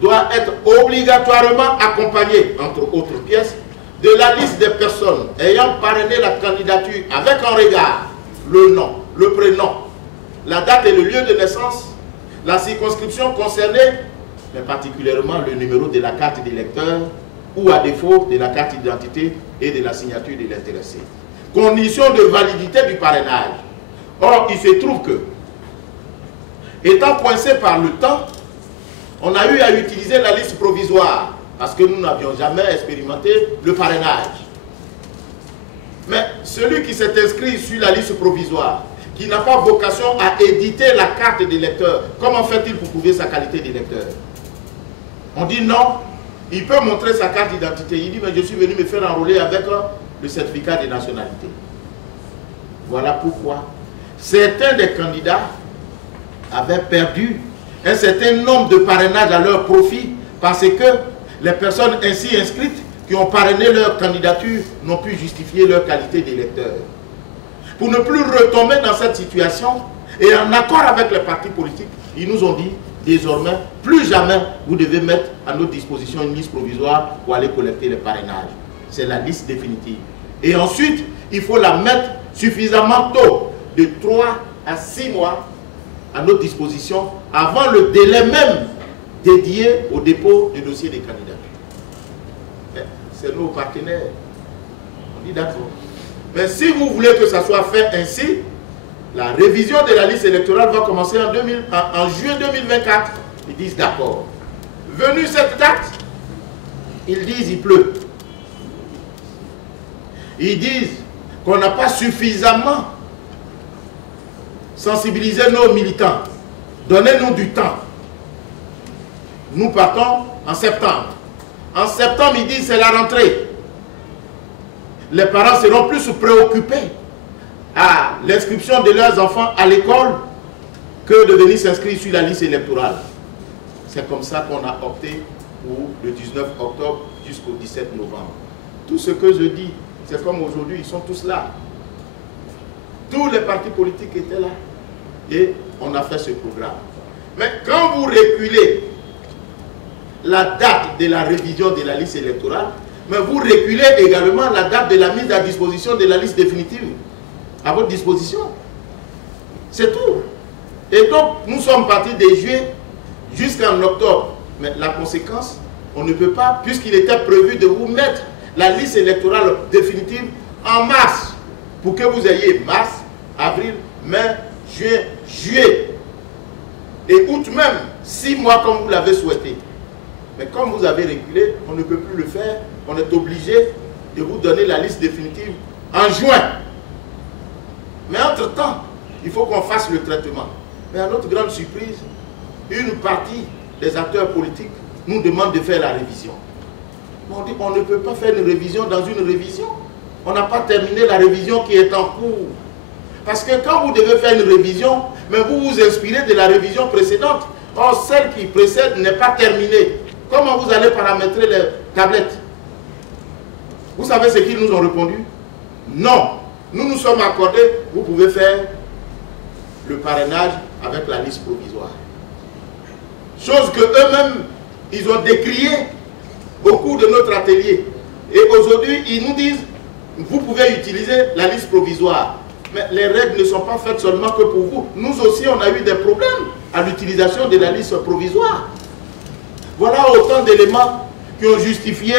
doit être obligatoirement accompagnée, entre autres pièces, de la liste des personnes ayant parrainé la candidature avec en regard le nom, le prénom, la date et le lieu de naissance, la circonscription concernée, mais particulièrement le numéro de la carte d'électeur ou à défaut de la carte d'identité et de la signature de l'intéressé. Condition de validité du parrainage. Or, il se trouve que, étant coincé par le temps, on a eu à utiliser la liste provisoire parce que nous n'avions jamais expérimenté le parrainage. Mais celui qui s'est inscrit sur la liste provisoire, qui n'a pas vocation à éditer la carte d'électeur, comment fait-il pour prouver sa qualité d'électeur? On dit non, il peut montrer sa carte d'identité. Il dit, mais je suis venu me faire enrôler avec le certificat de nationalité. Voilà pourquoi certains des candidats avaient perdu un certain nombre de parrainages à leur profit parce que les personnes ainsi inscrites qui ont parrainé leur candidature n'ont pu justifier leur qualité d'électeur. Pour ne plus retomber dans cette situation et en accord avec les partis politiques, ils nous ont dit désormais, plus jamais vous devez mettre à notre disposition une liste provisoire pour aller collecter les parrainages. C'est la liste définitive. Et ensuite, il faut la mettre suffisamment tôt, de 3 à 6 mois à notre disposition, avant le délai même dédié au dépôt du dossier des candidatures. C'est nos partenaires. On dit d'accord. Mais si vous voulez que ça soit fait ainsi, la révision de la liste électorale va commencer en juin 2024. Ils disent d'accord. Venue cette date, ils disent il pleut. Ils disent qu'on n'a pas suffisamment sensibilisé nos militants. Donnez-nous du temps. Nous partons en septembre. En septembre, ils disent c'est la rentrée. Les parents seront plus préoccupés à l'inscription de leurs enfants à l'école que de venir s'inscrire sur la liste électorale. C'est comme ça qu'on a opté pour le 19 octobre jusqu'au 17 novembre. Tout ce que je dis, c'est comme aujourd'hui, ils sont tous là. Tous les partis politiques étaient là. Et on a fait ce programme. Mais quand vous reculez la date de la révision de la liste électorale, mais vous reculez également la date de la mise à disposition de la liste définitive à votre disposition. C'est tout. Et donc, nous sommes partis de juillet jusqu'en octobre. Mais la conséquence, on ne peut pas, puisqu'il était prévu de vous mettre la liste électorale définitive en mars, pour que vous ayez mars, avril, mai, juin, juillet et août même, 6 mois comme vous l'avez souhaité. Mais comme vous avez reculé, on ne peut plus le faire. On est obligé de vous donner la liste définitive en juin. Mais entre-temps, il faut qu'on fasse le traitement. Mais à notre grande surprise, une partie des acteurs politiques nous demande de faire la révision. On dit qu'on ne peut pas faire une révision dans une révision. On n'a pas terminé la révision qui est en cours. Parce que quand vous devez faire une révision, mais vous vous inspirez de la révision précédente. Or, celle qui précède n'est pas terminée. Comment vous allez paramétrer les tablettes? Vous savez ce qu'ils nous ont répondu? Non. Nous nous sommes accordés, vous pouvez faire le parrainage avec la liste provisoire. Chose que eux-mêmes, ils ont décrié au cours de notre atelier. Et aujourd'hui, ils nous disent, vous pouvez utiliser la liste provisoire. Mais les règles ne sont pas faites seulement que pour vous. Nous aussi, on a eu des problèmes à l'utilisation de la liste provisoire. Voilà autant d'éléments qui ont justifié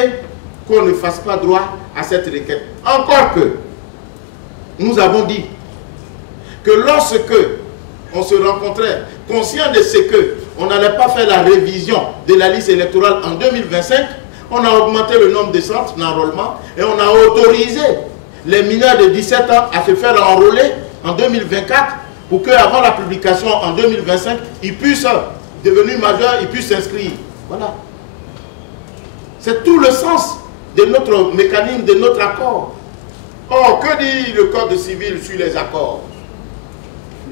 qu'on ne fasse pas droit à cette requête. Encore que, nous avons dit que lorsque on se rencontrait, conscient de ce que on n'allait pas faire la révision de la liste électorale en 2025, on a augmenté le nombre de centres d'enrôlement et on a autorisé les mineurs de 17 ans à se faire enrôler en 2024 pour qu'avant la publication en 2025, ils puissent devenir majeurs, ils puissent s'inscrire. Voilà. C'est tout le sens de notre mécanisme, de notre accord. Or, que dit le Code civil sur les accords?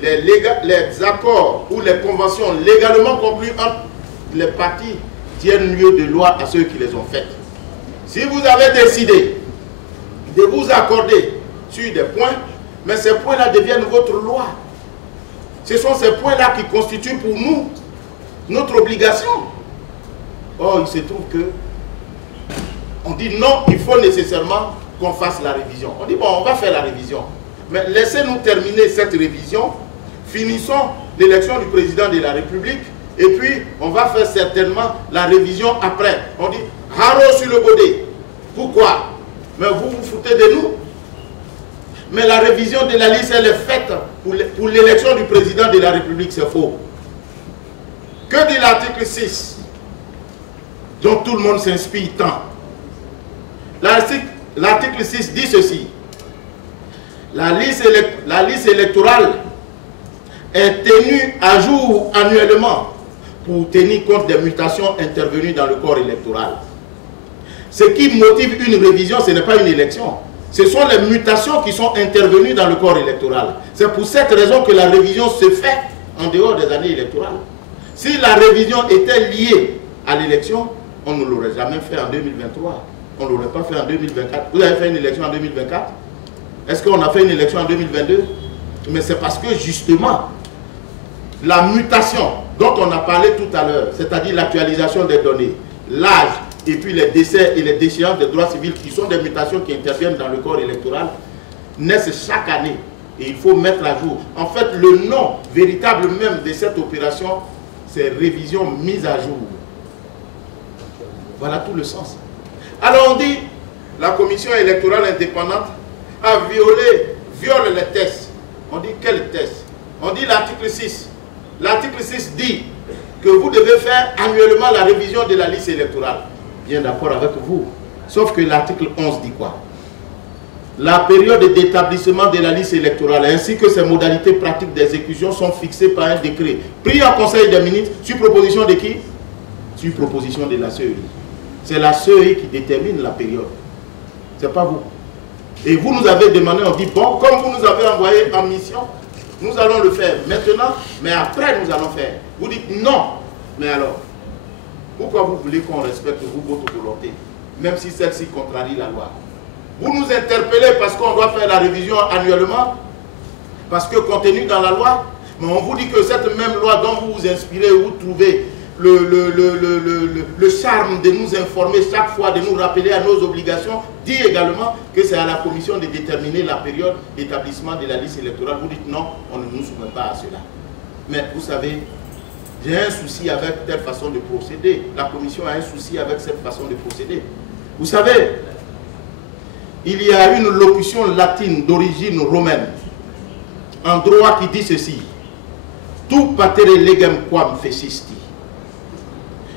Les accords ou les conventions légalement conclues entre les parties tiennent lieu de loi à ceux qui les ont faites. Si vous avez décidé de vous accorder sur des points, mais ces points-là deviennent votre loi. Ce sont ces points-là qui constituent pour nous notre obligation. Or, il se trouve que on dit non, il faut nécessairement qu'on fasse la révision. On dit bon, on va faire la révision. Mais laissez-nous terminer cette révision, finissons l'élection du président de la République, et puis on va faire certainement la révision après. On dit haro sur le godet. Pourquoi? Mais vous vous foutez de nous. Mais la révision de la liste, elle est faite pour l'élection du président de la République, c'est faux. Que dit l'article 6, dont tout le monde s'inspire tant? L'article 6 dit ceci: la liste électorale est tenue à jour annuellement pour tenir compte des mutations intervenues dans le corps électoral. Ce qui motive une révision, ce n'est pas une élection. Ce sont les mutations qui sont intervenues dans le corps électoral. C'est pour cette raison que la révision se fait en dehors des années électorales. Si la révision était liée à l'élection, on ne l'aurait jamais fait en 2023. On ne l'aurait pas fait en 2024. Vous avez fait une élection en 2024? Est-ce qu'on a fait une élection en 2022? Mais c'est parce que justement, la mutation dont on a parlé tout à l'heure, c'est-à-dire l'actualisation des données, l'âge, et puis les décès et les déchéances des droits civils, qui sont des mutations qui interviennent dans le corps électoral, naissent chaque année. Et il faut mettre à jour. En fait, le nom véritable même de cette opération, c'est révision mise à jour. Voilà tout le sens. Alors on dit, la commission électorale indépendante a viole les tests. On dit quel test? On dit l'article 6. L'article 6 dit que vous devez faire annuellement la révision de la liste électorale. Bien d'accord avec vous. Sauf que l'article 11 dit quoi? La période d'établissement de la liste électorale ainsi que ses modalités pratiques d'exécution sont fixées par un décret pris en Conseil des ministres sur proposition de qui? Sur proposition de la CEI. C'est la CEI qui détermine la période. Ce n'est pas vous. Et vous nous avez demandé, on dit, bon, comme vous nous avez envoyé en mission, nous allons le faire maintenant, mais après nous allons faire. Vous dites non. Mais alors, pourquoi vous voulez qu'on respecte vous, votre volonté, même si celle-ci contrarie la loi? Vous nous interpellez parce qu'on doit faire la révision annuellement, parce que contenu dans la loi, mais on vous dit que cette même loi dont vous vous inspirez, vous trouvez le charme de nous informer chaque fois, de nous rappeler à nos obligations, dit également que c'est à la commission de déterminer la période d'établissement de la liste électorale. Vous dites non, on ne nous soumet pas à cela. Mais vous savez, j'ai un souci avec telle façon de procéder. La commission a un souci avec cette façon de procéder. Vous savez, il y a une locution latine d'origine romaine en droit qui dit ceci: tu patere legem quam fecisti.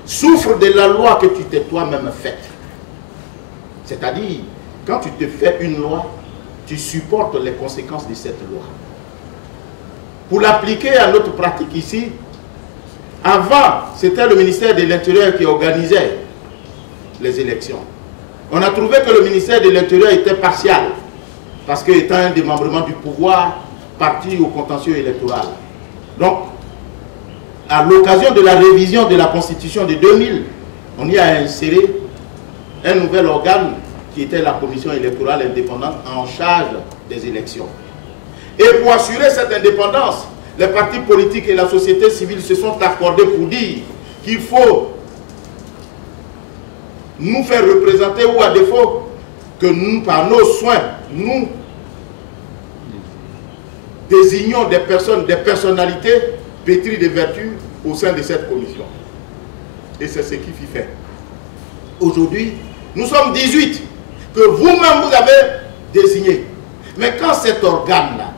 Souffre de la loi que tu t'es toi-même faite. C'est-à-dire, quand tu te fais une loi, tu supportes les conséquences de cette loi. Pour l'appliquer à notre pratique ici, avant, c'était le ministère de l'Intérieur qui organisait les élections. On a trouvé que le ministère de l'Intérieur était partial, parce qu'étant un démembrement du pouvoir, parti au contentieux électoral. Donc, à l'occasion de la révision de la Constitution de 2000, on y a inséré un nouvel organe qui était la Commission électorale indépendante en charge des élections. Et pour assurer cette indépendance, les partis politiques et la société civile se sont accordés pour dire qu'il faut nous faire représenter, ou à défaut que nous, par nos soins, nous désignons des personnes, des personnalités pétries de vertus au sein de cette commission. Et c'est ce qui fut fait. Aujourd'hui, nous sommes 18 que vous-même vous avez désigné. Mais quand cet organe-là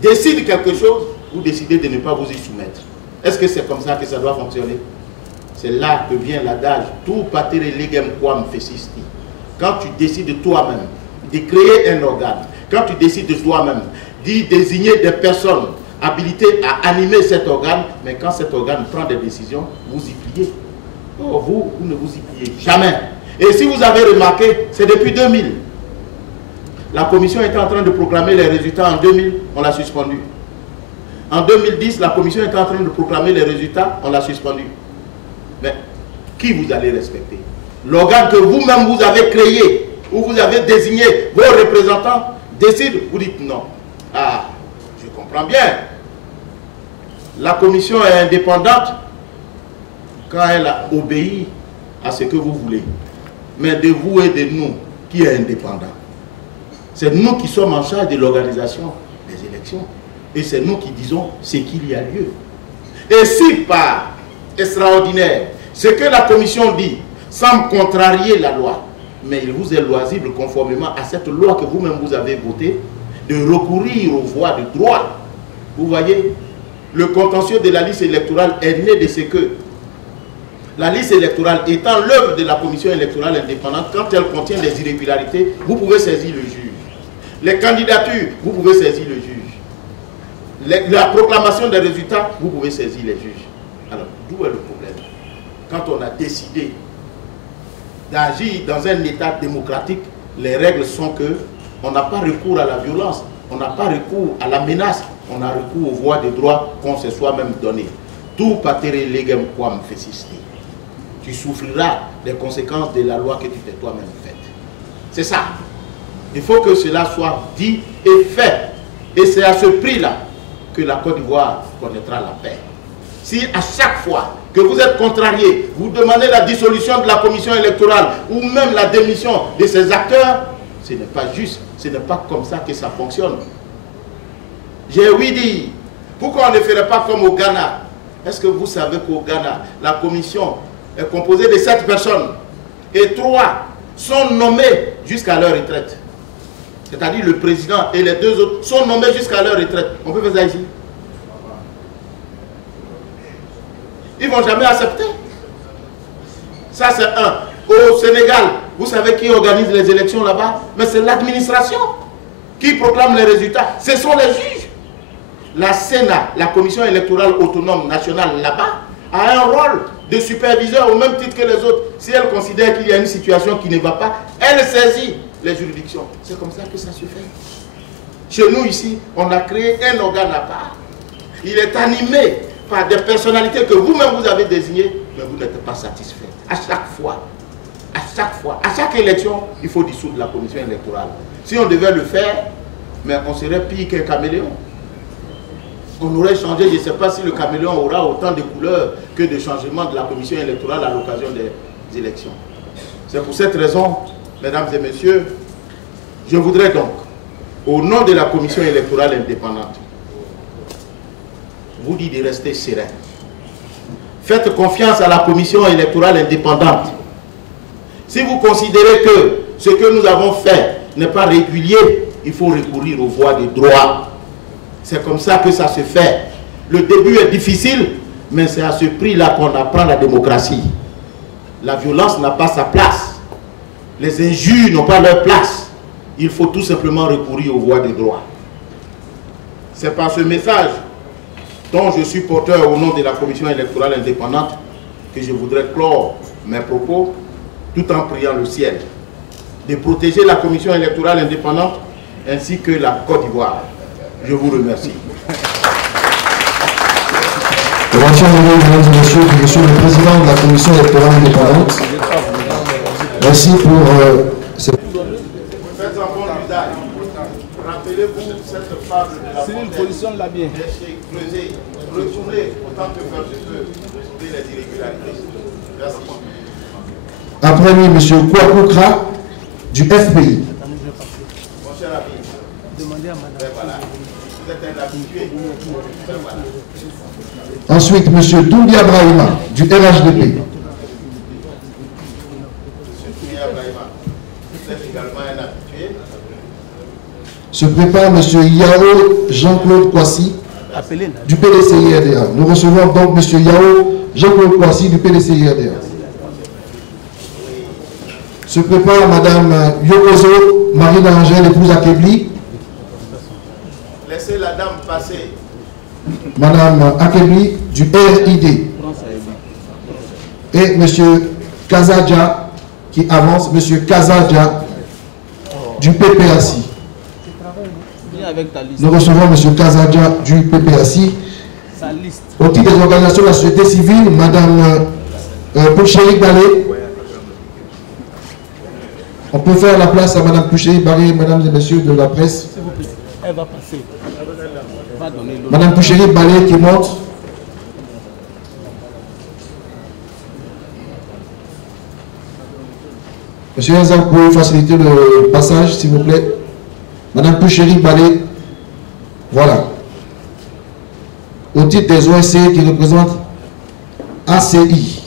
décide quelque chose, vous décidez de ne pas vous y soumettre. Est-ce que c'est comme ça que ça doit fonctionner? C'est là que vient l'adage tu patere legem quam fecisti. Quand tu décides toi-même de créer un organe, quand tu décides de toi-même d'y désigner des personnes habilitées à animer cet organe, mais quand cet organe prend des décisions, vous y pliez. Oh, vous ne vous y pliez jamais. Et si vous avez remarqué, c'est depuis 2000. la commission était en train de proclamer les résultats en 2000, on l'a suspendu. En 2010, la commission était en train de proclamer les résultats, on l'a suspendu. Mais qui vous allez respecter? L'organe que vous-même vous avez créé, où vous avez désigné vos représentants, décide, vous dites non. Ah, je comprends bien. La commission est indépendante quand elle obéit à ce que vous voulez. Mais de vous et de nous, qui est indépendant? C'est nous qui sommes en charge de l'organisation des élections. Et c'est nous qui disons ce qu'il y a lieu. Et si par extraordinaire, ce que la commission dit semble contrarier la loi, mais il vous est loisible, conformément à cette loi que vous-même vous avez votée, de recourir aux voies de droit. Vous voyez, le contentieux de la liste électorale est né de ce que la liste électorale étant l'œuvre de la commission électorale indépendante, quand elle contient des irrégularités, vous pouvez saisir le juge. Les candidatures, vous pouvez saisir le juge. La proclamation des résultats, vous pouvez saisir les juges. Alors, d'où est le problème? Quand on a décidé d'agir dans un État démocratique, les règles sont que on n'a pas recours à la violence, on n'a pas recours à la menace, on a recours aux voies de droit qu'on se soit même donné. Tout patere legem quam fecisti. Tu souffriras des conséquences de la loi que tu t'es toi-même faite. C'est ça. Il faut que cela soit dit et fait. Et c'est à ce prix-là que la Côte d'Ivoire connaîtra la paix. Si à chaque fois que vous êtes contrarié, vous demandez la dissolution de la commission électorale ou même la démission de ses acteurs, ce n'est pas juste, ce n'est pas comme ça que ça fonctionne. J'ai ouï dire, pourquoi on ne ferait pas comme au Ghana? Est-ce que vous savez qu'au Ghana, la commission est composée de 7 personnes et 3 sont nommés jusqu'à leur retraite? C'est-à-dire le président et les 2 autres sont nommés jusqu'à leur retraite. On peut faire ça ici? Ils ne vont jamais accepter. Ça, c'est un. Au Sénégal, vous savez qui organise les élections là-bas? Mais c'est l'administration qui proclame les résultats. Ce sont les juges. La Sénat, la commission électorale autonome nationale là-bas, a un rôle de superviseur au même titre que les autres. Si elle considère qu'il y a une situation qui ne va pas, elle saisit les juridictions. C'est comme ça que ça se fait. Chez nous ici, on a créé un organe à part. Il est animé par des personnalités que vous-même vous avez désignées, mais vous n'êtes pas satisfait. À chaque élection, il faut dissoudre la commission électorale. Si on devait le faire, mais on serait pire qu'un caméléon. On aurait changé, je ne sais pas si le caméléon aura autant de couleurs que de changements de la commission électorale à l'occasion des élections. C'est pour cette raison, mesdames et messieurs, je voudrais donc, au nom de la commission électorale indépendante, vous dire de rester serein. Faites confiance à la commission électorale indépendante. Si vous considérez que ce que nous avons fait n'est pas régulier, il faut recourir aux voies de droit. C'est comme ça que ça se fait. Le début est difficile, mais c'est à ce prix-là qu'on apprend la démocratie. La violence n'a pas sa place. Les injures n'ont pas leur place. Il faut tout simplement recourir aux voies de droit. C'est par ce message dont je suis porteur au nom de la commission électorale indépendante que je voudrais clore mes propos tout en priant le ciel de protéger la commission électorale indépendante ainsi que la Côte d'Ivoire. Je vous remercie. Mesdames et messieurs, monsieur le président de la commission électorale indépendante, merci pour cette... Faites un bon usage. Rappelez-vous cette fable de la fontaine. une position de la bien. Laissez creuser, retournez autant que faire se peut, retrouver les irrégularités. Merci. Après lui, monsieur Kouakoukra du FPI. Mon cher ami, Demandez à madame. voilà. Vous êtes un habitué. Voilà. Ensuite, monsieur Doumbia Brahima du RHDP. Monsieur Doumbia Brahima, vous êtes également un habitué. Se prépare monsieur Yao Jean-Claude Kwasi du PDCI-RDA. Nous recevons donc monsieur Yao Jean-Claude Kwasi du PDCI-RDA. Se prépare madame Yokozo Marie-Angèle, épouse Akebli. Laissez la dame passer. Madame Akebli du RID. Et monsieur Kazadja qui avance, monsieur Kazadja du PPACI. avec ta liste. Nous recevons M. Kazadja du PPACI. Sa liste. Au titre des organisations de la société civile, Mme Pouchéri Balé. On peut faire la place à Mme Pouchéri Balé, mesdames et messieurs de la presse. S'il vous plaît, elle va passer. Elle va donner l'autre. Mme Pouchéri Balé qui monte. Monsieur Yazan, vous pouvez faciliter le passage, s'il vous plaît. Mme Pouchéri Balé. Voilà. Au titre des OSC qui représentent ACI.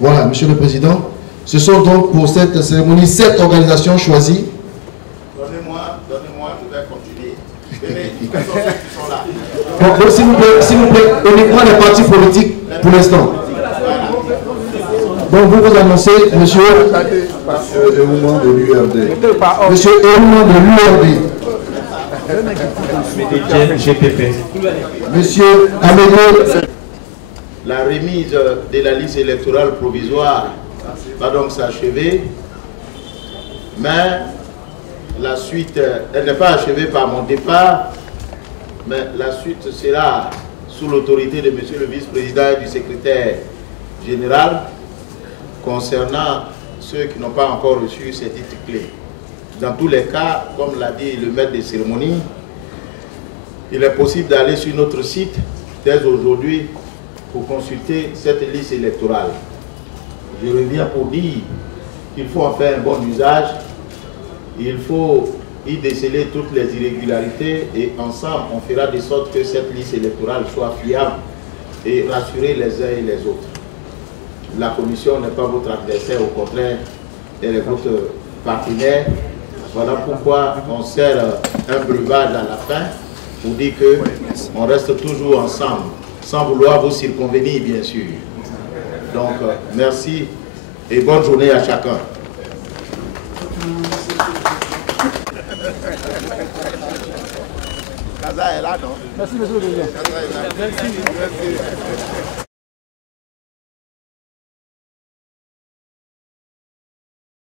Voilà, Monsieur le Président. Ce sont donc pour cette cérémonie 7 organisations choisies. Donnez-moi, je vais continuer. Venez, quels sont ceux qui sont là? Donc, s'il vous plaît, uniquement les partis politiques pour l'instant. Donc, vous annoncez, monsieur Éouman de l'URD. Monsieur Éouman de l'URD. Monsieur Amélie. La remise de la liste électorale provisoire va donc s'achever, mais la suite, elle n'est pas achevée par mon départ, mais la suite sera sous l'autorité de monsieur le vice-président et du secrétaire général concernant ceux qui n'ont pas encore reçu ces titres clés. Dans tous les cas, comme l'a dit le maître des cérémonies, il est possible d'aller sur notre site dès aujourd'hui pour consulter cette liste électorale. Je reviens pour dire qu'il faut en faire un bon usage, il faut y déceler toutes les irrégularités et ensemble on fera de sorte que cette liste électorale soit fiable et rassurer les uns et les autres. La commission n'est pas votre adversaire, au contraire, elle est votre partenaire. Voilà pourquoi on sert un breuvage à la fin pour dire qu'on reste toujours ensemble, sans vouloir vous circonvenir, bien sûr. Donc, merci et bonne journée à chacun. Merci, monsieur le président. Merci.